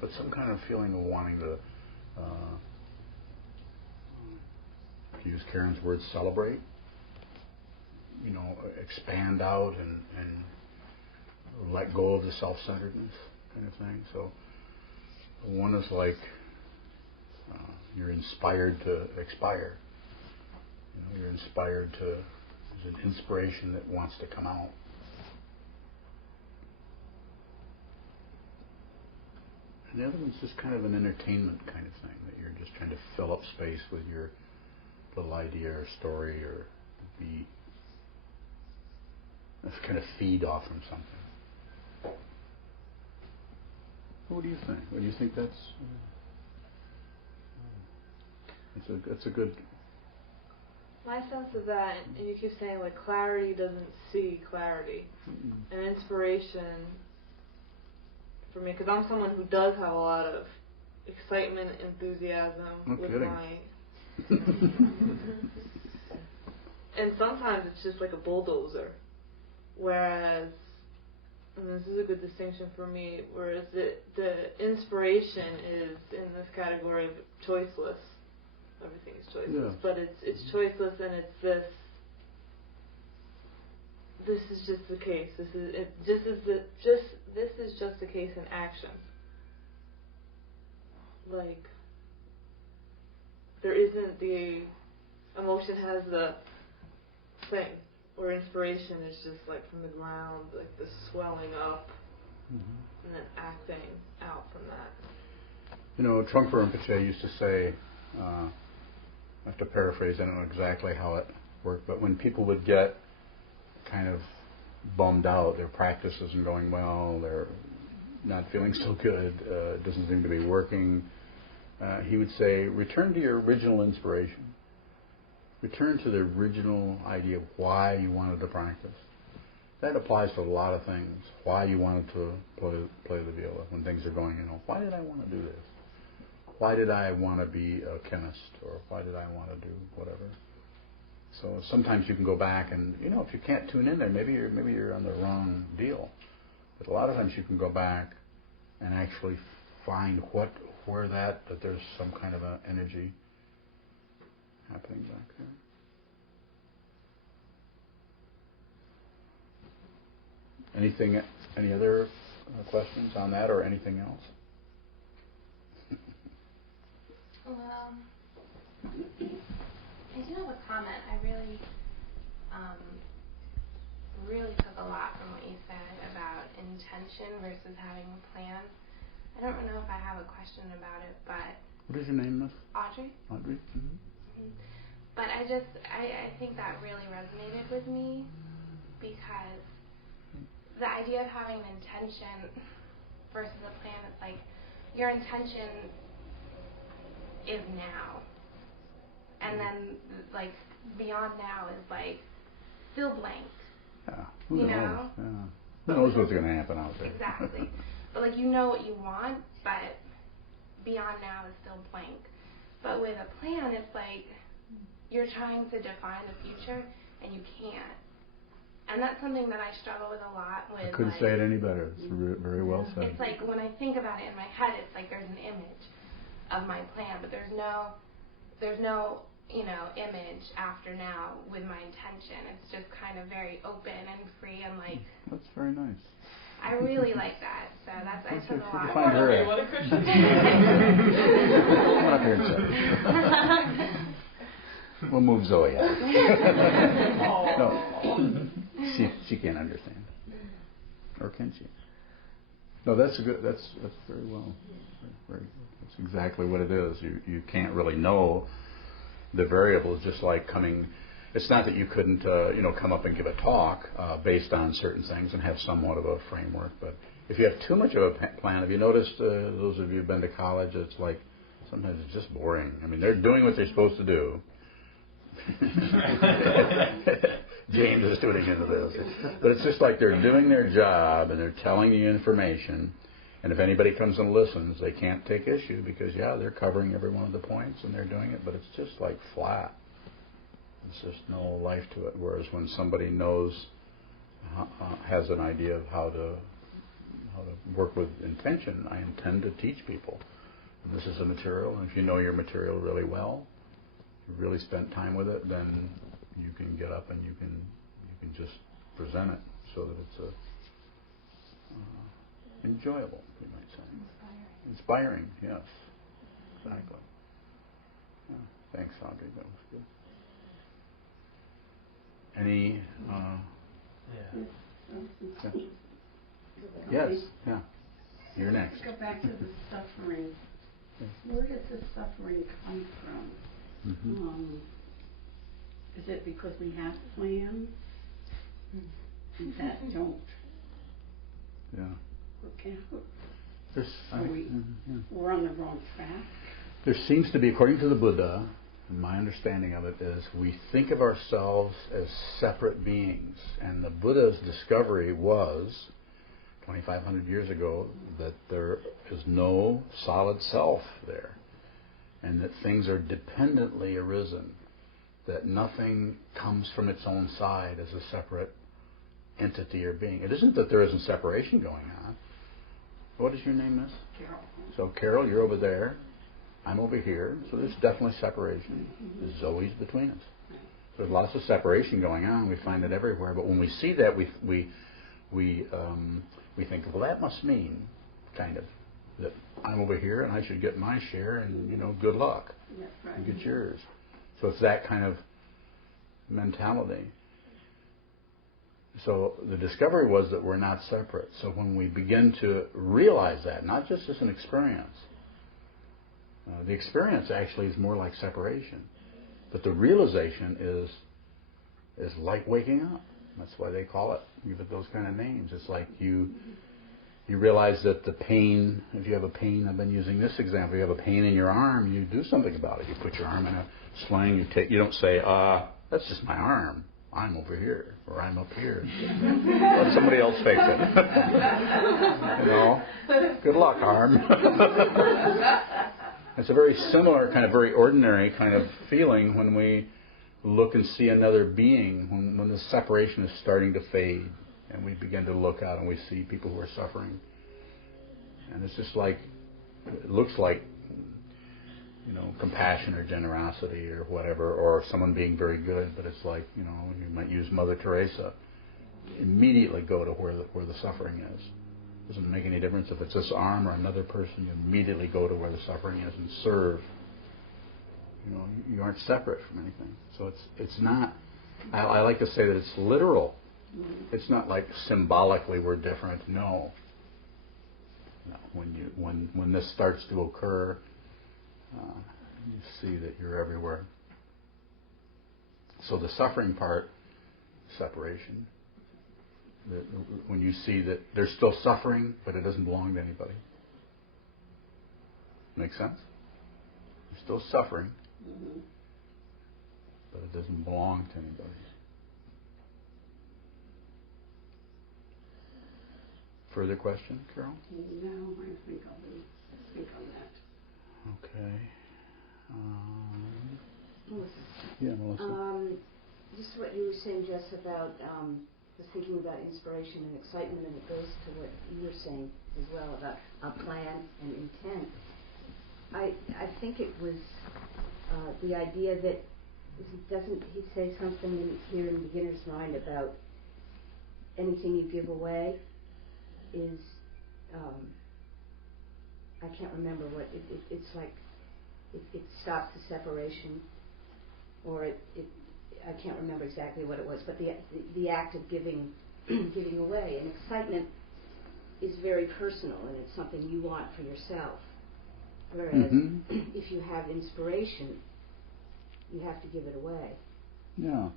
but some kind of feeling of wanting to, to use Karen's word, celebrate, expand out and let go of the self-centeredness kind of thing. So one is like you're inspired to expire. You're inspired to, there's an inspiration that wants to come out. And the other one's just kind of an entertainment kind of thing, that you're just trying to fill up space with your little idea or story, or be kind of feed off from something. What do you think? What do you think that's? It's a good. My sense of that, and you keep saying like clarity doesn't see clarity, and inspiration for me, because I'm someone who does have a lot of excitement, enthusiasm with my. And sometimes it's just like a bulldozer, whereas, and this is a good distinction for me, whereas the inspiration is in this category of choiceless. Everything is choiceless, but it's choiceless, and it's this is just the case. This is just the case in action. Like, there isn't the emotion has the thing, where inspiration is just like from the ground, like the swelling up, and then acting out from that. Trungpa Rinpoche used to say, I have to paraphrase, I don't know exactly how it worked, but when people would get kind of bummed out, their practice isn't going well, they're not feeling so good, doesn't seem to be working, he would say, return to your original inspiration. Return to the original idea of why you wanted to practice. That applies to a lot of things. Why you wanted to play the viola when things are going, why did I want to do this? Why did I want to be a chemist? Or why did I want to do whatever? So sometimes you can go back and, if you can't tune in there, maybe you're on the wrong deal. But a lot of times you can go back and actually find where that there's some kind of an energy happening back there. Any other questions on that or anything else? Well, I do have a comment. I really took a lot from what you said about intention versus having a plan. I don't know if I have a question about it, but... What is your name, Miss? Audrey. Audrey? Mm-hmm. But I think that really resonated with me because the idea of having an intention versus a plan, it's like your intention is now. And then, like, beyond now is, like, still blank. Yeah. Who knows? Know? Yeah. Who knows what's going to happen out there? Exactly. But, like, you know what you want, but beyond now is still blank. But with a plan, it's like you're trying to define the future, and you can't. And that's something that I struggle with a lot with. I couldn't say it any better. It's very well said. It's like when I think about it in my head, it's like there's an image of my plan, but there's no image after now with my intention. It's just kind of very open and free and like. That's very nice. I really like that. So that's I took a lot. Find her. What a Christian. Come on up here and sit. We'll move Zoe out. No, she can't understand, or can she? No, that's good. That's very well. Very good. That's exactly what it is. You can't really know the variables. Just like coming. It's not that you couldn't come up and give a talk based on certain things and have somewhat of a framework. But if you have too much of a plan, have you noticed? Those of you who've been to college, it's like sometimes it's just boring. I mean, they're doing what they're supposed to do. James is tuning into this, but it's just like they're doing their job and they're telling you information. And if anybody comes and listens, they can't take issue because they're covering every one of the points and they're doing it, but it's just like flat. There's just no life to it. Whereas when somebody knows, has an idea of how to work with intention, I intend to teach people. And this is a material, and if you know your material really well, you really spent time with it, then you can get up and you can just present it so that it's enjoyable, we might say. Inspiring, yes, exactly. Yeah. Thanks, Audrey. That was good. Any? Yes. Yeah. You're next. Go back to the suffering. Where does the suffering come from? Mm-hmm. Is it because we have plans that don't work out? We're on the wrong track? There seems to be, according to the Buddha, and my understanding of it is we think of ourselves as separate beings. And the Buddha's discovery was, 2,500 years ago, that there is no solid self there. And that things are dependently arisen. That nothing comes from its own side as a separate entity or being. It isn't that there isn't separation going on. What is your name, Miss? Carol. So, Carol, you're over there. I'm over here. So there's definitely separation. Zoe's between us. There's lots of separation going on. We find it everywhere. But when we see that, we think, well, that must mean, kind of, that I'm over here and I should get my share and, good luck. That's right. You get yours. So it's that kind of mentality. So the discovery was that we're not separate. So when we begin to realize that, not just as an experience, the experience actually is more like separation. But the realization is like waking up. That's why they call it, give it those kind of names. It's like you You realize that the pain, if you have a pain, I've been using this example, you have a pain in your arm, you do something about it. You put your arm in a sling, you don't say, that's just my arm. I'm over here, or I'm up here. Let somebody else fix it. You know, good luck, arm. It's a very similar, kind of very ordinary kind of feeling when we look and see another being, when the separation is starting to fade, and we begin to look out and we see people who are suffering. And it's just like, it looks like, you know, compassion or generosity or whatever, or someone being very good, but it's like, you know, you might use Mother Teresa. Immediately go to where the suffering is. Doesn't make any difference if it's this arm or another person. You immediately go to where the suffering is and serve. You know, you aren't separate from anything. So it's not. I like to say that it's literal. It's not like symbolically we're different. No. When this starts to occur, you see that you're everywhere. So the suffering part, separation. When you see that there's still suffering, but it doesn't belong to anybody. Make sense? There's still suffering, but it doesn't belong to anybody. Further question, Carol? No, I think I'll speak on that. Okay. Melissa. Yeah, Melissa. Just what you were saying, Jess, about was thinking about inspiration and excitement, and it goes to what you were saying as well about a plan and intent. I think it was the idea that doesn't he say something here in Beginner's Mind about anything you give away is I can't remember what it's like. It stops the separation, or it I can't remember exactly what it was, but the act of giving away. And excitement is very personal, and it's something you want for yourself. Whereas if you have inspiration, you have to give it away. Yeah,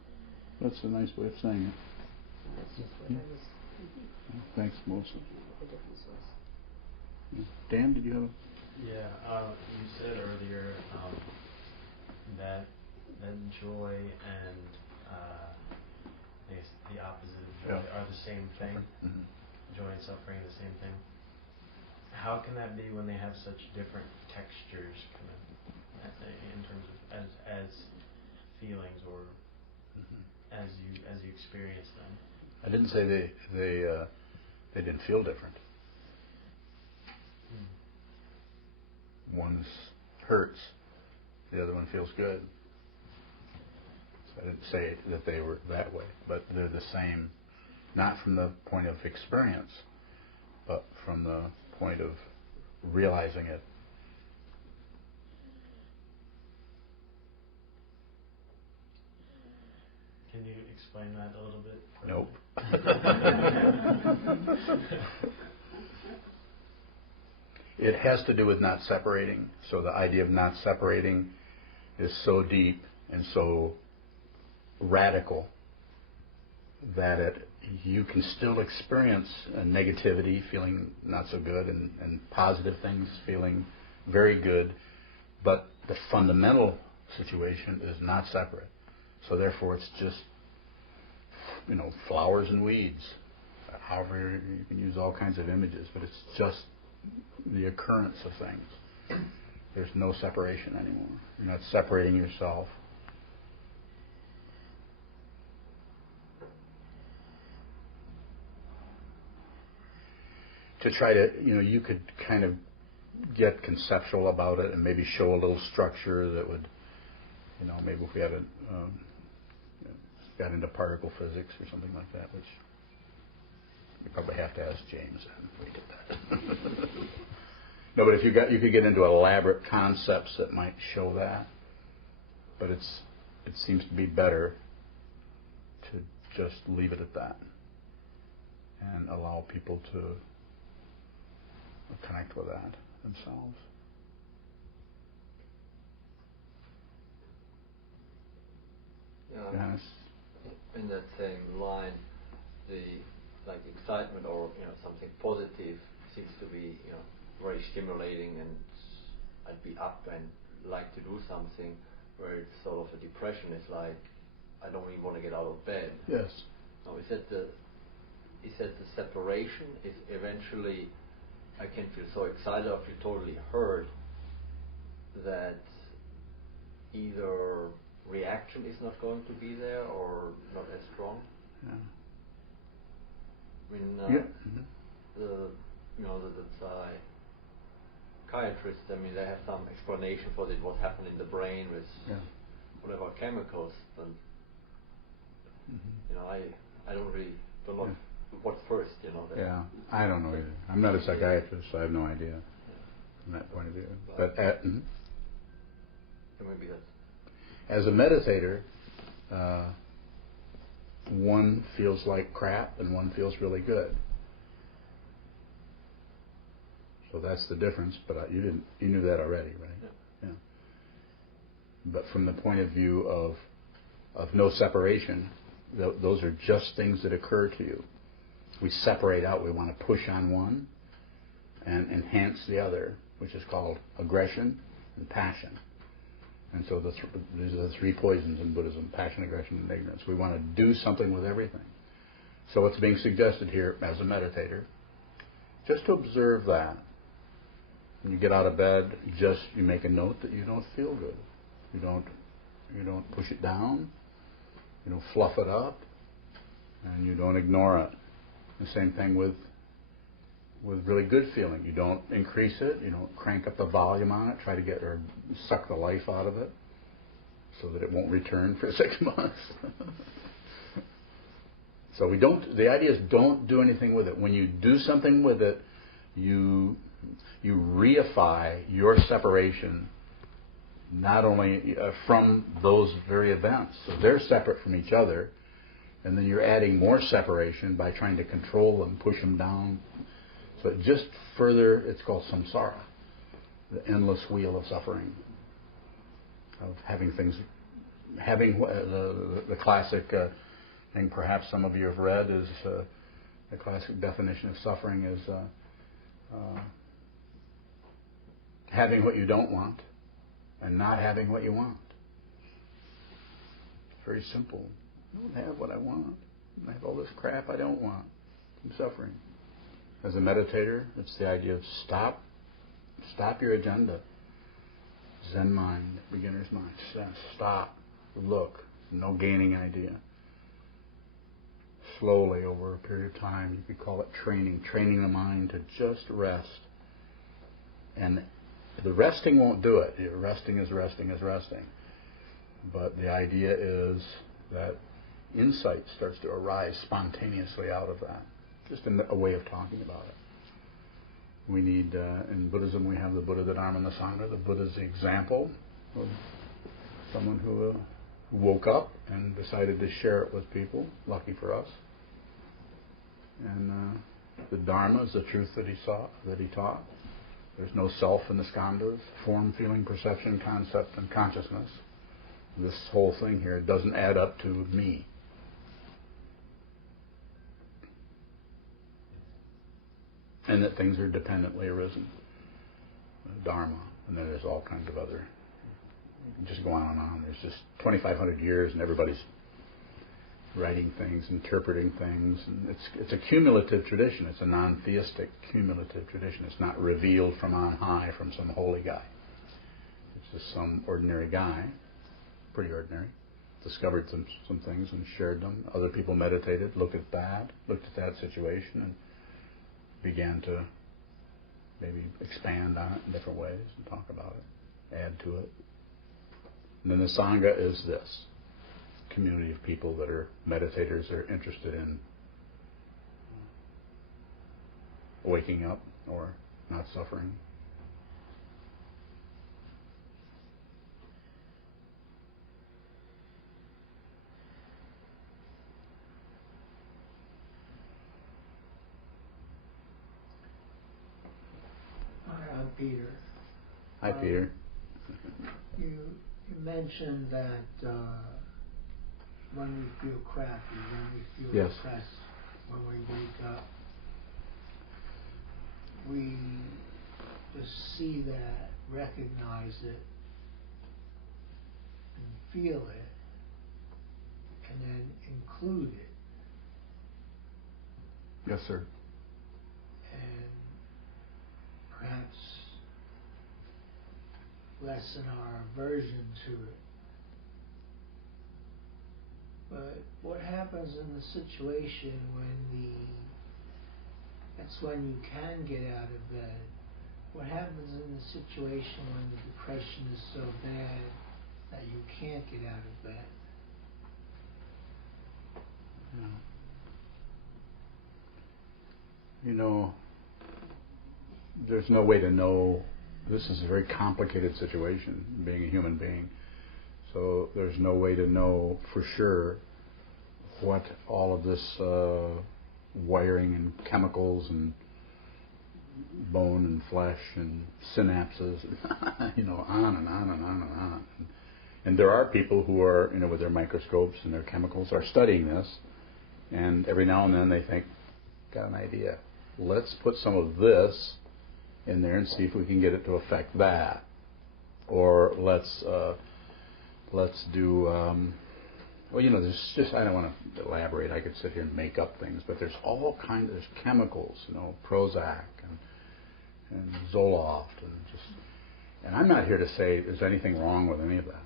that's a nice way of saying it. So that's just what I was thinking. Thanks, Melissa. What the difference was. Dan, did you have a... Yeah, you said earlier that joy and I guess the opposite of joy are the same thing. Mm-hmm. Joy and suffering are the same thing. How can that be when they have such different textures, kind of, in terms of as feelings or as you experience them? I didn't say they didn't feel different. One hurts, the other one feels good. So I didn't say that they were that way, but they're the same, not from the point of experience, but from the point of realizing it. Can you explain that a little bit? Nope. It has to do with not separating. So the idea of not separating is so deep and so radical that you can still experience negativity, feeling not so good, and positive things, feeling very good, but the fundamental situation is not separate. So therefore it's just, flowers and weeds. However, you can use all kinds of images, but it's just the occurrence of things. There's no separation anymore. You're not separating yourself. To try to, you could kind of get conceptual about it and maybe show a little structure that would, maybe if we had got into particle physics or something like that, which you probably have to ask James and we did that. No, but if you could get into elaborate concepts that might show that, but it seems to be better to just leave it at that and allow people to connect with that themselves. Yes. In that same line, the excitement or something positive seems to be, very stimulating, and I'd be up and like to do something. Where it's sort of a depression, it's like I don't even want to get out of bed. Yes. Now, is that the separation? Is eventually I can feel so excited or feel totally hurt that either reaction is not going to be there or not as strong. Yeah. I mean, Mm-hmm. the psychiatrists, I mean, they have some explanation for it, what happened in the brain with whatever chemicals, but I don't know what's first, Yeah, I don't know either. I'm not a psychiatrist, so I have no idea from that point of view. But maybe that's as a meditator, one feels like crap and one feels really good. So that's the difference. But you knew that already, right? Yeah. But from the point of view of no separation, those are just things that occur to you. We separate out. We want to push on one and enhance the other, which is called aggression and passion. And so these are the three poisons in Buddhism: passion, aggression, and ignorance. We want to do something with everything. So what's being suggested here as a meditator, just to observe that. When you get out of bed, you make a note that you don't feel good. You don't push it down. You don't fluff it up, and you don't ignore it. The same thing with really good feeling. You don't increase it. You don't crank up the volume on it. Try to get or suck the life out of it, so that it won't return for 6 months. So the idea is don't do anything with it. When you do something with it, you reify your separation, not only from those very events. So they're separate from each other, and then you're adding more separation by trying to control them, push them down. So it just further, it's called samsara, the endless wheel of suffering, of having things, the classic thing perhaps some of you have read is the classic definition of suffering is having what you don't want and not having what you want. It's very simple. I don't have what I want. I have all this crap I don't want. I'm suffering. As a meditator, it's the idea of stop your agenda. Zen mind, beginner's mind. Stop, look, no gaining idea. Slowly, over a period of time, you could call it training the mind to just rest. And the resting won't do it. Resting is resting. But the idea is that insight starts to arise spontaneously out of that. Just a way of talking about it. We need, in Buddhism, we have the Buddha, the Dharma, and the Sangha. The Buddha is the example of someone who woke up and decided to share it with people. Lucky for us. And the Dharma is the truth that he taught. There's no self in the skandhas: form, feeling, perception, concept, and consciousness. This whole thing here doesn't add up to me. And that things are dependently arisen. Dharma. And then there's all kinds of other. Just go on and on. There's just 2,500 years and everybody's writing things, interpreting things. And it's a cumulative tradition. It's a non-theistic cumulative tradition. It's not revealed from on high from some holy guy. It's just some ordinary guy, pretty ordinary, discovered some things and shared them. Other people meditated, looked at that situation, and began to maybe expand on it in different ways and talk about it, add to it. And then the Sangha is this community of people that are meditators that are interested in waking up or not suffering. Hi, I'm Peter. Hi, Peter. You mentioned that when we feel crappy, when we feel Yes. depressed, when we wake up. we just see that, recognize it, and feel it, and then include it. Yes, sir. And perhaps lessen our aversion to it. But what happens in the situation that's when you can get out of bed. What happens in the situation when the depression is so bad that you can't get out of bed? You know, there's no way to know. This is a very complicated situation, being a human being. So there's no way to know for sure what all of this wiring and chemicals and bone and flesh and synapses, you know, on and on and on and on. And there are people who are, you know, with their microscopes and their chemicals are studying this, and every now and then they think, got an idea. Let's put some of this in there and see if we can get it to affect that. Or let's do, well, you know, there's just, I don't want to elaborate. I could sit here and make up things, but there's all kinds, there's chemicals, you know, Prozac and Zoloft, and I'm not here to say there's anything wrong with any of that.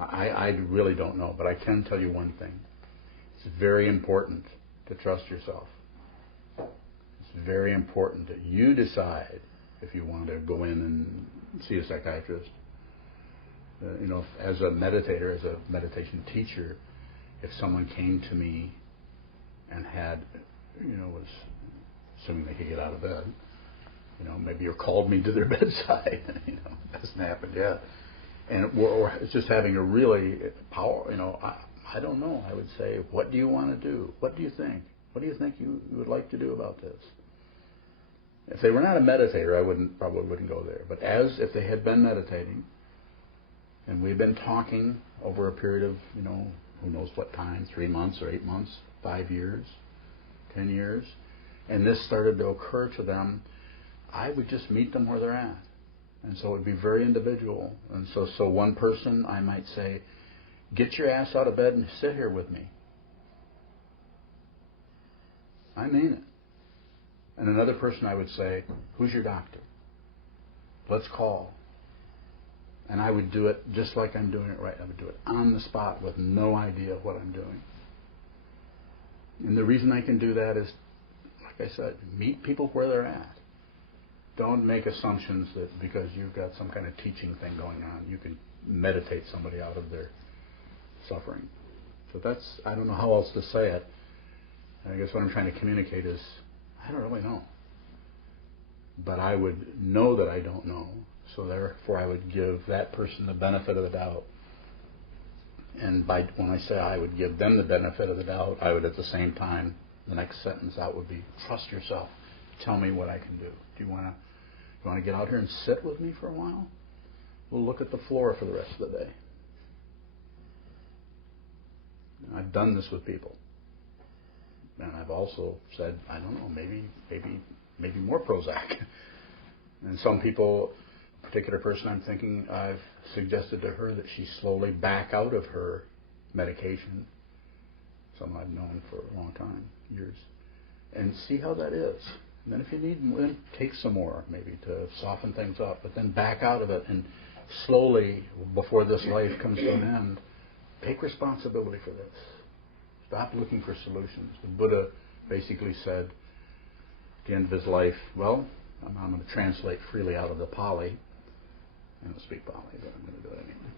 I really don't know, but I can tell you one thing. It's very important to trust yourself. It's very important that you decide if you want to go in and see a psychiatrist. You know, as a meditator, as a meditation teacher, if someone came to me and had, you know, was assuming they could get out of bed, you know, maybe or called me to their bedside, you know, hasn't happened yet, and or it's just having a really power, you know, I don't know. I would say, what do you want to do? What do you think? What do you think you would like to do about this? If they were not a meditator, I probably wouldn't go there. But if they had been meditating, and we've been talking over a period of, you know, who knows what time, 3 months or 8 months, 5 years, 10 years, and this started to occur to them, I would just meet them where they're at. And so it would be very individual. And so one person, I might say, get your ass out of bed and sit here with me. I mean it. And another person, I would say, who's your doctor? Let's call. And I would do it just like I'm doing it right. I would do it on the spot with no idea what I'm doing. And the reason I can do that is, like I said, meet people where they're at. Don't make assumptions that because you've got some kind of teaching thing going on, you can meditate somebody out of their suffering. So that's, I don't know how else to say it. I guess what I'm trying to communicate is, I don't really know. But I would know that I don't know. So therefore I would give that person the benefit of the doubt. And when I say I would give them the benefit of the doubt, I would at the same time, the next sentence out would be, trust yourself. Tell me what I can do. Do you want to get out here and sit with me for a while? We'll look at the floor for the rest of the day. I've done this with people. And I've also said, I don't know, maybe more Prozac. And some people, a particular person I'm thinking, I've suggested to her that she slowly back out of her medication, someone I've known for a long time, years, and see how that is. And then if you need, then take some more, maybe to soften things up, but then back out of it and slowly, before this life comes to an end, take responsibility for this. Stop looking for solutions. The Buddha basically said at the end of his life, well, I'm going to translate freely out of the Pali. I don't speak Pali, but I'm going to do it anyway.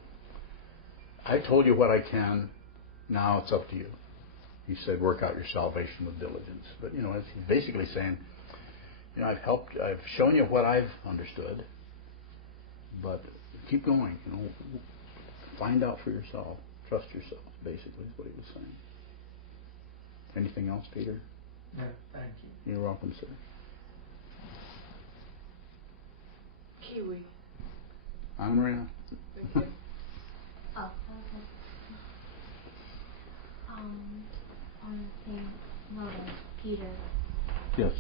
I told you what I can. Now it's up to you. He said, work out your salvation with diligence. But, you know, he's basically saying, you know, I've shown you what I've understood, but keep going, you know, find out for yourself. Trust yourself, basically, is what he was saying. Anything else, Peter? No, thank you. You're welcome, sir. Kiwi. Anna Maria? Thank you. Oh, okay. On the same note as Peter. Yes.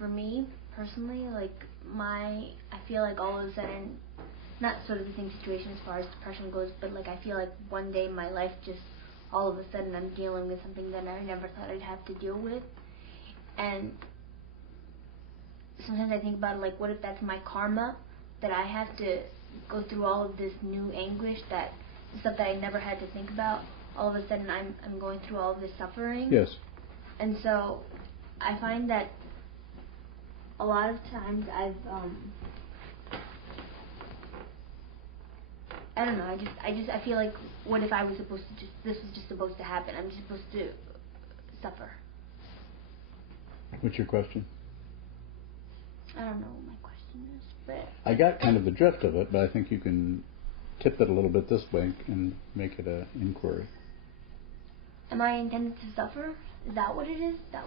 for me personally, like I feel like all of a sudden, not sort of the same situation as far as depression goes, but like I feel like one day my life just all of a sudden I'm dealing with something that I never thought I'd have to deal with. And sometimes I think about it, like, what if that's my karma, that I have to go through all of this new anguish, that stuff that I never had to think about, all of a sudden I'm going through all of this suffering. Yes. And so I find that a lot of times I don't know, I feel like, what if I was supposed to this was just supposed to happen, I'm just supposed to suffer. What's your question? I don't know what my question is, but I got kind of the drift of it, but I think you can tip it a little bit this way and make it an inquiry. Am I intended to suffer? Is that what it is? I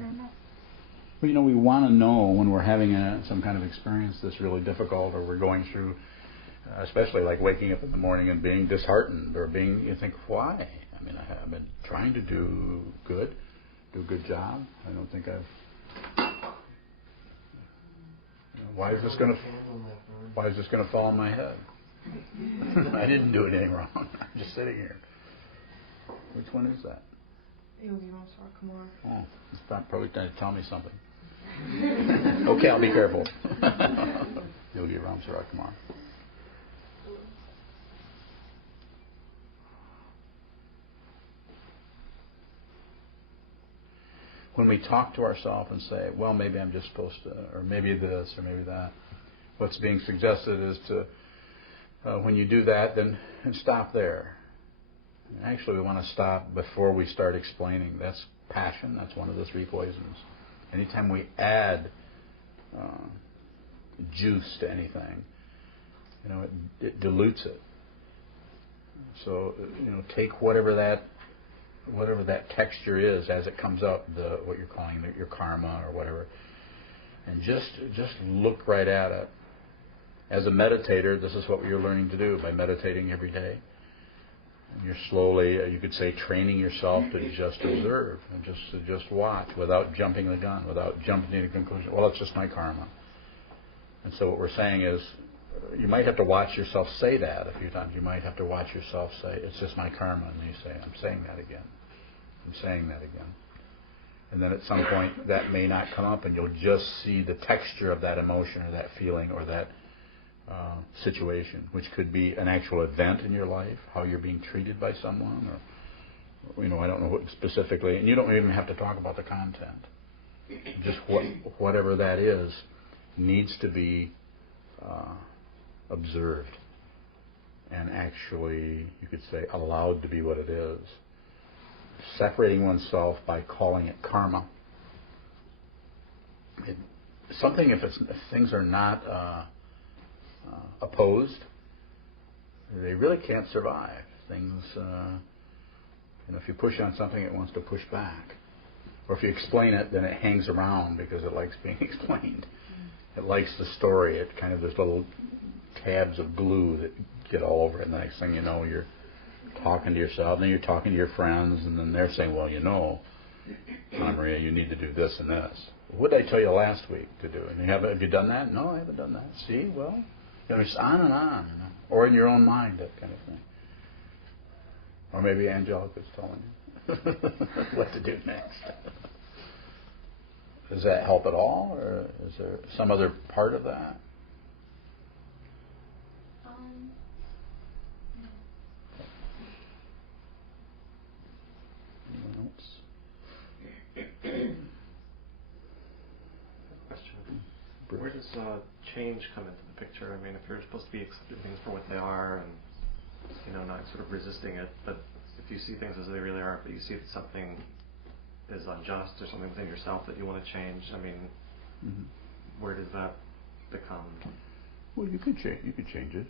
don't know. Well, we want to know when we're having some kind of experience that's really difficult, or we're going through, especially like waking up in the morning and being disheartened, or you think, why? I mean, I've been trying to do a good job. I don't think I've... Why is this going to fall on my head? I didn't do anything wrong. I'm just sitting here. Which one is that? Yogi Ramsar Kumar. Oh, it's probably trying to tell me something. Okay, I'll be careful. Yogi Ramsar Kumar. When we talk to ourselves and say, well, maybe I'm just supposed to, or maybe this, or maybe that, what's being suggested is to, when you do that, then stop there. Actually, we want to stop before we start explaining. That's passion. That's one of the three poisons. Anytime we add juice to anything, it dilutes it. So, take whatever that texture is as it comes up, what you're calling your karma or whatever, and just look right at it. As a meditator, this is what you're learning to do by meditating every day. And you're slowly, you could say, training yourself to just observe and just watch without jumping the gun, without jumping to the conclusion, well, it's just my karma. And so what we're saying is, you might have to watch yourself say that a few times. You might have to watch yourself say, it's just my karma. And you say, I'm saying that again. I'm saying that again. And then at some point, that may not come up, and you'll just see the texture of that emotion or that feeling or that situation, which could be an actual event in your life, how you're being treated by someone, or, I don't know what specifically. And you don't even have to talk about the content. Just whatever that is needs to be observed and actually, you could say, allowed to be what it is. Separating oneself by calling it karma. If things are not opposed, they really can't survive. Things, if you push on something, it wants to push back. Or if you explain it, then it hangs around because it likes being explained. It likes the story. It kind of, there's little tabs of glue that get all over it, and the next thing you know, you're talking to yourself, and then you're talking to your friends, and then they're saying, well, Anna Maria, you need to do this and this. What did I tell you last week to do? And have you done that? No, I haven't done that. See, well, it's on and on, or in your own mind, that kind of thing. Or maybe Angelica's telling you what to do next. Does that help at all, or is there some other part of that? Anyone else? Question. Where does change come into the picture? I mean, if you're supposed to be accepting things for what they are and, not sort of resisting it, but if you see things as they really are, but you see that something is unjust or something within yourself that you want to change, I mean, where does that become? Well, you could change. You could change it.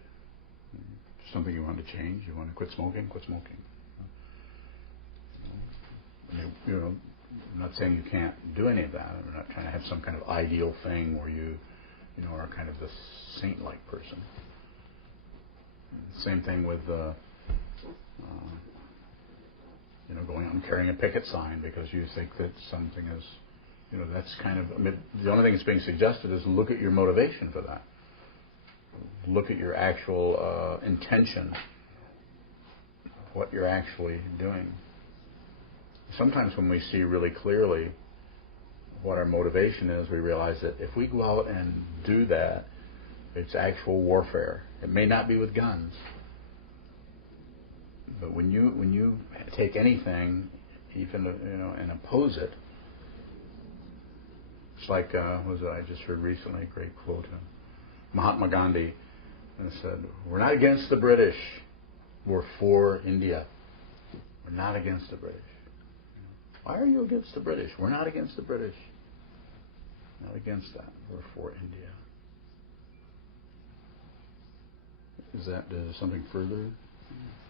Something you want to change. You want to quit smoking. Quit smoking. I'm not saying you can't do any of that. I'm not trying to have some kind of ideal thing where you are kind of this saint-like person. Same thing with going out and carrying a picket sign because you think that something is, that's kind of, the only thing that's being suggested is look at your motivation for that. Look at your actual intention, what you're actually doing. Sometimes when we see really clearly what our motivation is, we realize that if we go out and do that, it's actual warfare. It may not be with guns, but when you take anything, even and oppose it, it's like what was it I just heard recently? A great quote, Mahatma Gandhi, and said, "We're not against the British. We're for India. We're not against the British." Why are you against the British? We're not against the British. Not against that. We're for India. Is there something further?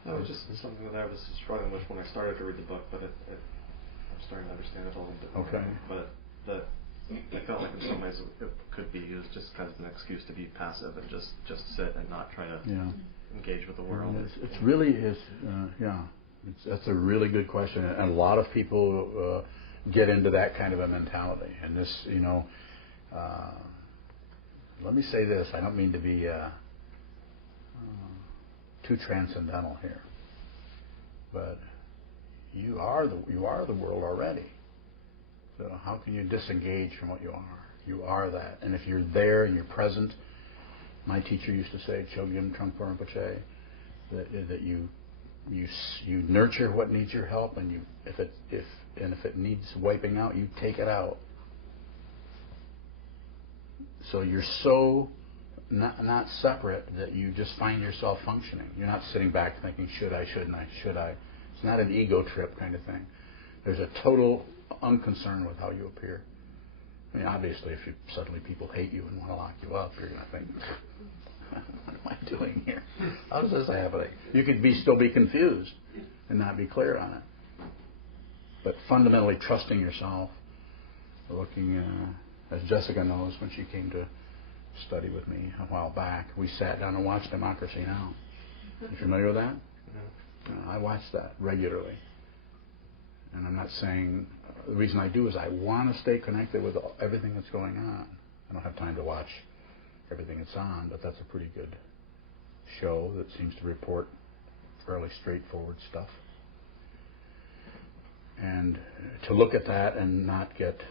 No, just something that I was struggling with when I started to read the book, but I'm starting to understand it a little bit more. Okay. But I felt like in some ways it could be used just kind of an excuse to be passive and just sit and not try to engage with the world. It's really that's a really good question, and a lot of people get into that kind of a mentality. And this, let me say this: I don't mean to be too transcendental here, but you are the world already. So how can you disengage from what you are? You are that, and if you're there and you're present, my teacher used to say, Chogyam Trungpa Rinpoche, that you nurture what needs your help, and if it needs wiping out, you take it out. So you're so not separate that you just find yourself functioning. You're not sitting back thinking, should I, shouldn't I, should I? It's not an ego trip kind of thing. There's a total unconcern with how you appear. I mean, obviously, if suddenly people hate you and want to lock you up, you're going to think, what am I doing here? How is this happening? You could still be confused and not be clear on it. But fundamentally trusting yourself, looking, as Jessica knows, when she came to study with me a while back, we sat down and watched Democracy Now! You familiar with that? No. I watch that regularly. And I'm not saying, the reason I do is I want to stay connected with everything that's going on. I don't have time to watch everything that's on, but that's a pretty good show that seems to report fairly straightforward stuff. And to look at that and not get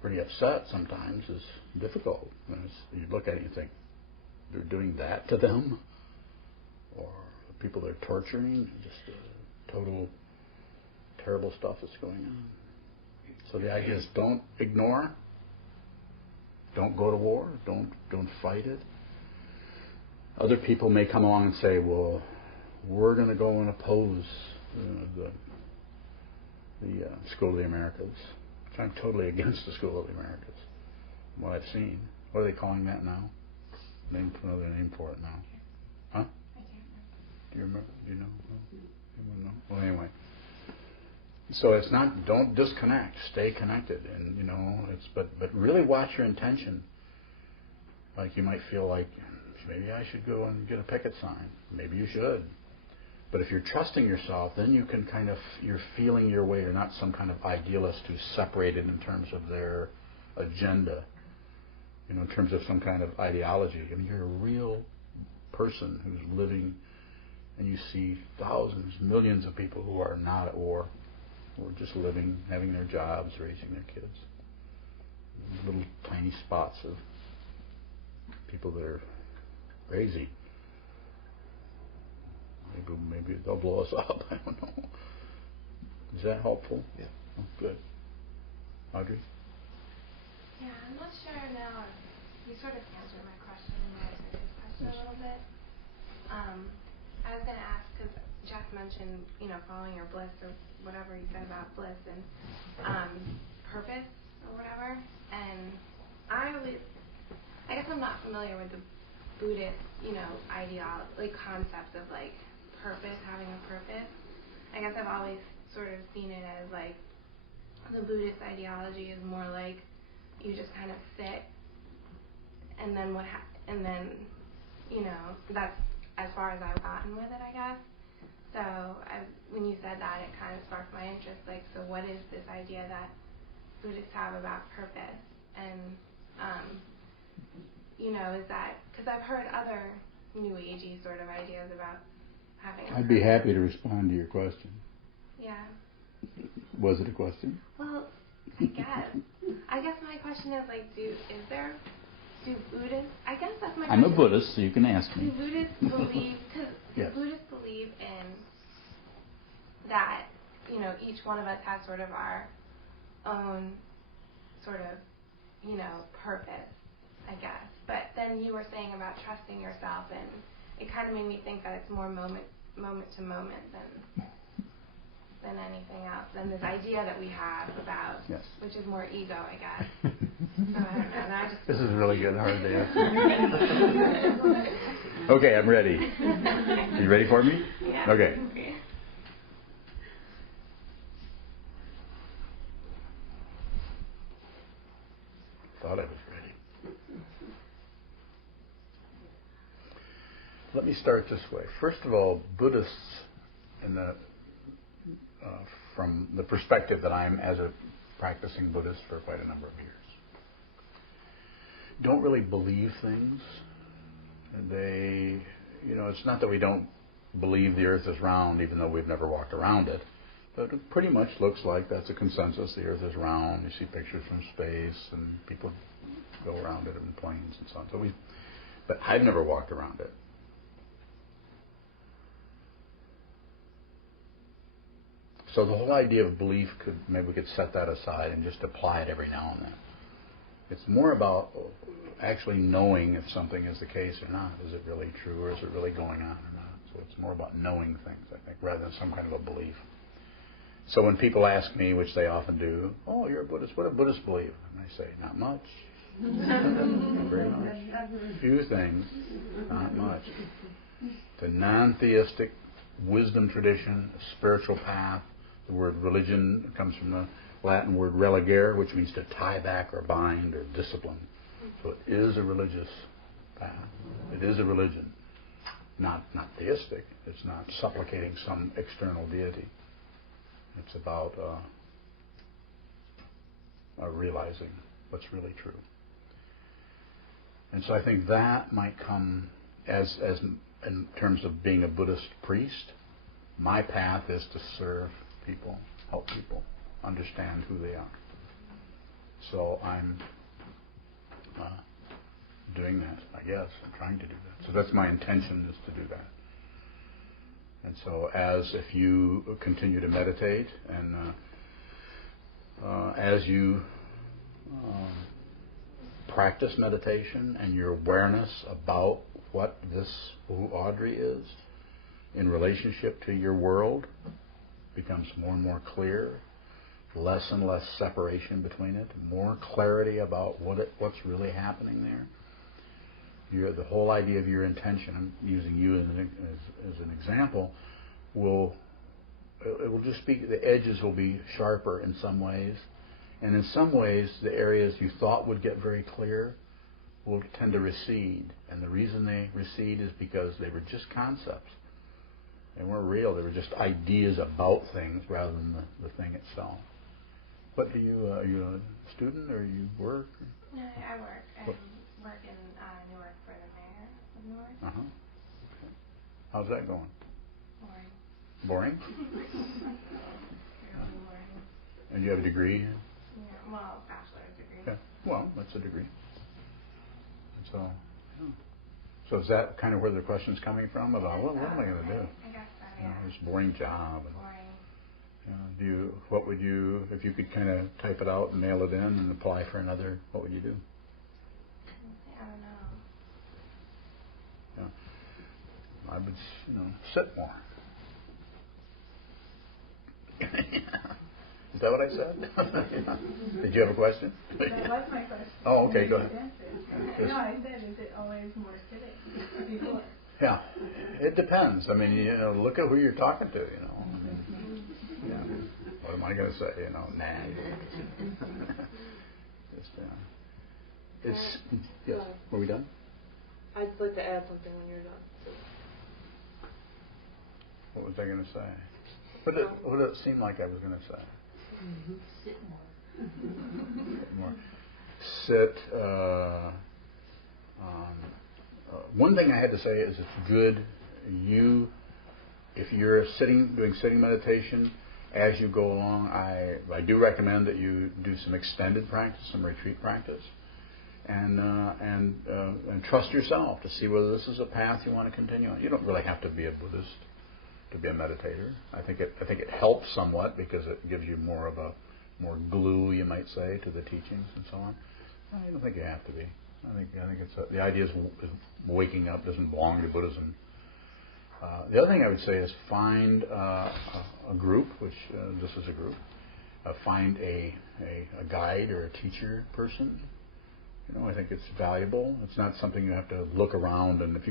pretty upset sometimes is difficult. You look at it and you think, they're doing that to them? Or the people they're torturing? Just total terrible stuff that's going on. So the idea is don't ignore, don't go to war, don't fight it. Other people may come along and say, well, we're going to go and oppose the School of the Americas. Which I'm totally against the School of the Americas, from what I've seen. What are they calling that now? Another name for it now. Huh? I can't remember. Do you remember? Do you know? No? Anyone know? Well, anyway. So it's not, don't disconnect, stay connected, and but really watch your intention. Like you might feel like, maybe I should go and get a picket sign. Maybe you should. But if you're trusting yourself, then you can you're feeling your way. You're not some kind of idealist who's separated in terms of their agenda, in terms of some kind of ideology. I mean, you're a real person who's living, and you see thousands, millions of people who are not at war, who are just living, having their jobs, raising their kids. Little tiny spots of people that are crazy. Maybe they'll blow us up. I don't know. Is that helpful? Yeah. Oh, good. Audrey? Yeah, I'm not sure now. You sort of answered my question and my second question a little bit. I was going to ask, because Jeff mentioned, following your bliss or whatever you said about bliss and purpose or whatever. And I guess I'm not familiar with the Buddhist, concept of purpose, having a purpose. I guess I've always sort of seen it as the Buddhist ideology is more like you just kind of sit, and then that's as far as I've gotten with it, I guess. So when you said that, it kind of sparked my interest. So what is this idea that Buddhists have about purpose, and is that because I've heard other New Agey sort of ideas about having. I'd be happy to respond to your question. Yeah. Was it a question? Well, I guess my question is do Buddhists? I guess that's my. I'm question. a Buddhist, so you can ask me. Do Buddhists believe? Yes. Buddhists believe in that each one of us has sort of our own sort of purpose, I guess. But then you were saying about trusting yourself, and it kind of made me think that it's more moment to moment than anything else, than this idea that we have about, which is more ego, I guess. So I don't know. Now this is really good, hard to answer. Okay, I'm ready. Are you ready for me? Yeah. Okay. Thought I was ready. Let me start this way. First of all, Buddhists, from the perspective that I'm as a practicing Buddhist for quite a number of years, don't really believe things. It's not that we don't believe the earth is round, even though we've never walked around it. But it pretty much looks like that's a consensus. The earth is round. You see pictures from space, and people go around it in planes and so on. But I've never walked around it. So the whole idea of belief, maybe we could set that aside and just apply it every now and then. It's more about actually knowing if something is the case or not. Is it really true, or is it really going on or not? So it's more about knowing things, I think, rather than some kind of a belief. So when people ask me, which they often do, "Oh, you're a Buddhist. What do Buddhists believe?" And I say, "Not much. Not very much. Few things. Not much. It's a non-theistic wisdom tradition, a spiritual path. The word religion comes from the Latin word religare, which means to tie back or bind or discipline. So it is a religious path. It is a religion. Not theistic. It's not supplicating some external deity. It's about realizing what's really true. And so I think that might come as in terms of being a Buddhist priest. My path is to serve people, help people understand who they are. So I'm doing that, I guess. I'm trying to do that. So that's my intention, is to do that. And so if you continue to meditate, and as you practice meditation, and your awareness about what this Audrey is in relationship to your world becomes more and more clear, less and less separation between it, more clarity about what's really happening there. The whole idea of your intention, I'm using you as an example, it will just be, the edges will be sharper in some ways, and in some ways the areas you thought would get very clear will tend to recede. And the reason they recede is because they were just concepts. They weren't real. They were just ideas about things rather than the thing itself. What do you, are you a student, or you work? No, I work. I work in Newark for the mayor of Newark. Uh-huh. Okay. How's that going? Boring. Boring? Really boring. And you have a degree? Yeah, well, bachelor's degree. Yeah. Well, that's a degree. And so, yeah. So is that kind of where the question's coming from about what am I going to do? I guess so, yeah. This boring job. Boring. What would you, if you could kind of type it out and mail it in and apply for another, what would you do? I don't know. Yeah. I would, sit more. Is that what I said? Did you have a question? That was my question. Oh, okay, go ahead. No, I said, is it always more sitting before? Yeah, it depends. I mean, look at who you're talking to, What am I going to say? Nah. Yes. Are we done? I'd like to add something when you're done. What was I going to say? What did it seem like I was going to say? Sit more. More. Sit. One thing I had to say is it's good if you're doing sitting meditation, as you go along, I do recommend that you do some extended practice, some retreat practice, and trust yourself to see whether this is a path you want to continue on. You don't really have to be a Buddhist to be a meditator. I think it helps somewhat because it gives you more glue, you might say, to the teachings and so on. I don't think you have to be. I think it's the idea is waking up doesn't belong to Buddhism. The other thing I would say is find a group, which this is a group. Find a guide or a teacher person. I think it's valuable. It's not something you have to look around, and if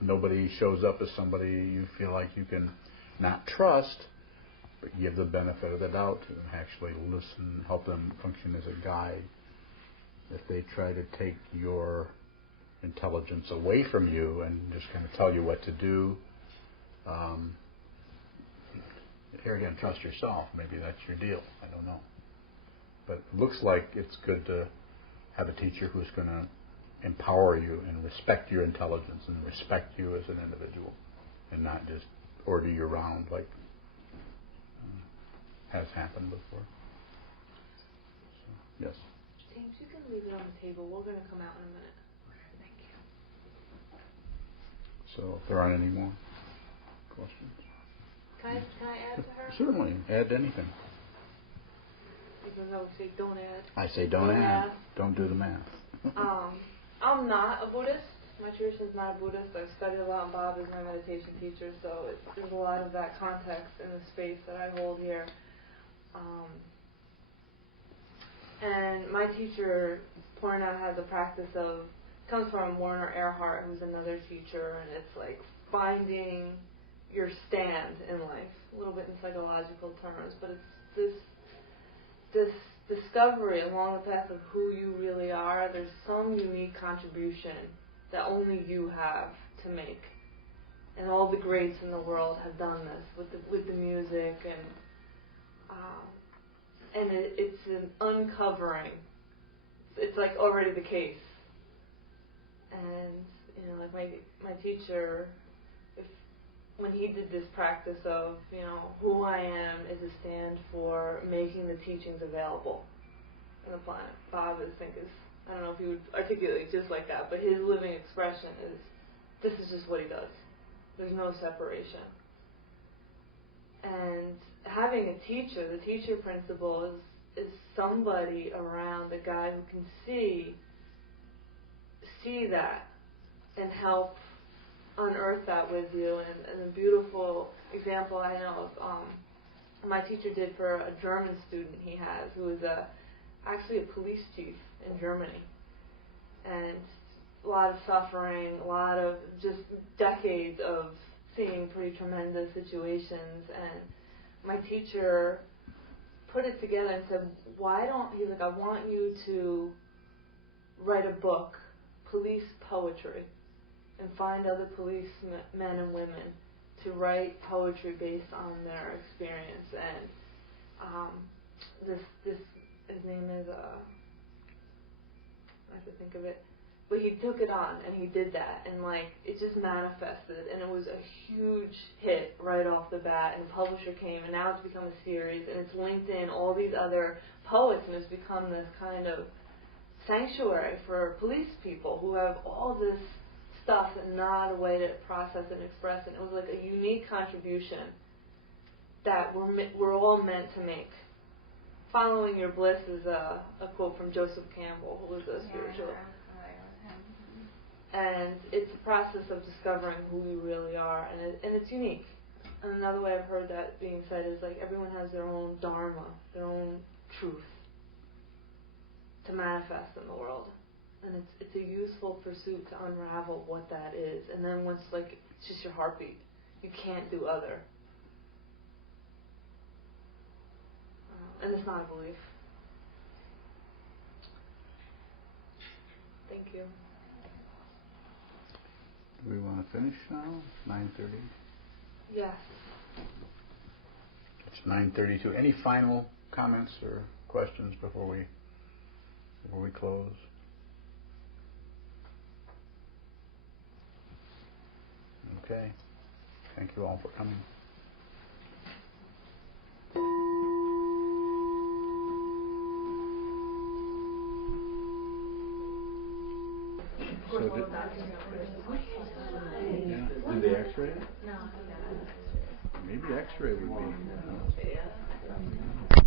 nobody shows up as somebody you feel like you can not trust, but give the benefit of the doubt to them, actually listen, help them function as a guide. If they try to take your intelligence away from you and just kind of tell you what to do, here again, trust yourself. Maybe that's your deal. I don't know. But it looks like it's good to have a teacher who's going to empower you and respect your intelligence and respect you as an individual and not just order you around like has happened before. So, yes? James, you can leave it on the table. We're going to come out in a minute. Thank you. So if there aren't any more questions. Can I add to her? Certainly. Add anything. Even though we say don't add. I say don't add. Don't do the math. I'm not a Buddhist. My tradition's not a Buddhist. I've studied a lot, and Bob is my meditation teacher, so there's a lot of that context in the space that I hold here. And my teacher pointed out has a practice comes from Werner Erhard, who's another teacher, and it's like finding your stand in life, a little bit in psychological terms, but it's this discovery along the path of who you really are. There's some unique contribution that only you have to make, and all the greats in the world have done this with the music, and it's an uncovering. It's like already the case, and like my teacher, when he did this practice of, who I am is a stand for making the teachings available on the planet. Bob I don't know if he would articulate just like that, but his living expression is, this is just what he does. There's no separation. And having a teacher, the teacher principle is somebody around, a guy who can see that and help unearth that with you. And a beautiful example I know of, my teacher did for a German student he has, who is actually a police chief in Germany, and a lot of suffering, a lot of just decades of seeing pretty tremendous situations. And my teacher put it together and said, he's like, I want you to write a book, police poetry, and find other policemen and women to write poetry based on their experience. And his name is, I have to think of it, but he took it on and he did that, and it just manifested, and it was a huge hit right off the bat, and the publisher came, and now it's become a series, and it's linked in all these other poets, and it's become this kind of sanctuary for police people who have all this stuff and not a way to process and express it. It was like a unique contribution that we're all meant to make. Following Your Bliss is a quote from Joseph Campbell, who was a spiritual. And it's a process of discovering who you really are, and it's unique. And another way I've heard that being said is everyone has their own dharma, their own truth to manifest in the world. And it's a useful pursuit to unravel what that is. And then once it's just your heartbeat, you can't do other. And it's not a belief. Thank you. Do we want to finish now? 9:30? Yes. It's 9:32. Any final comments or questions before we close? Okay. Thank you all for coming. So did they X-ray it? No. Maybe X-ray would be.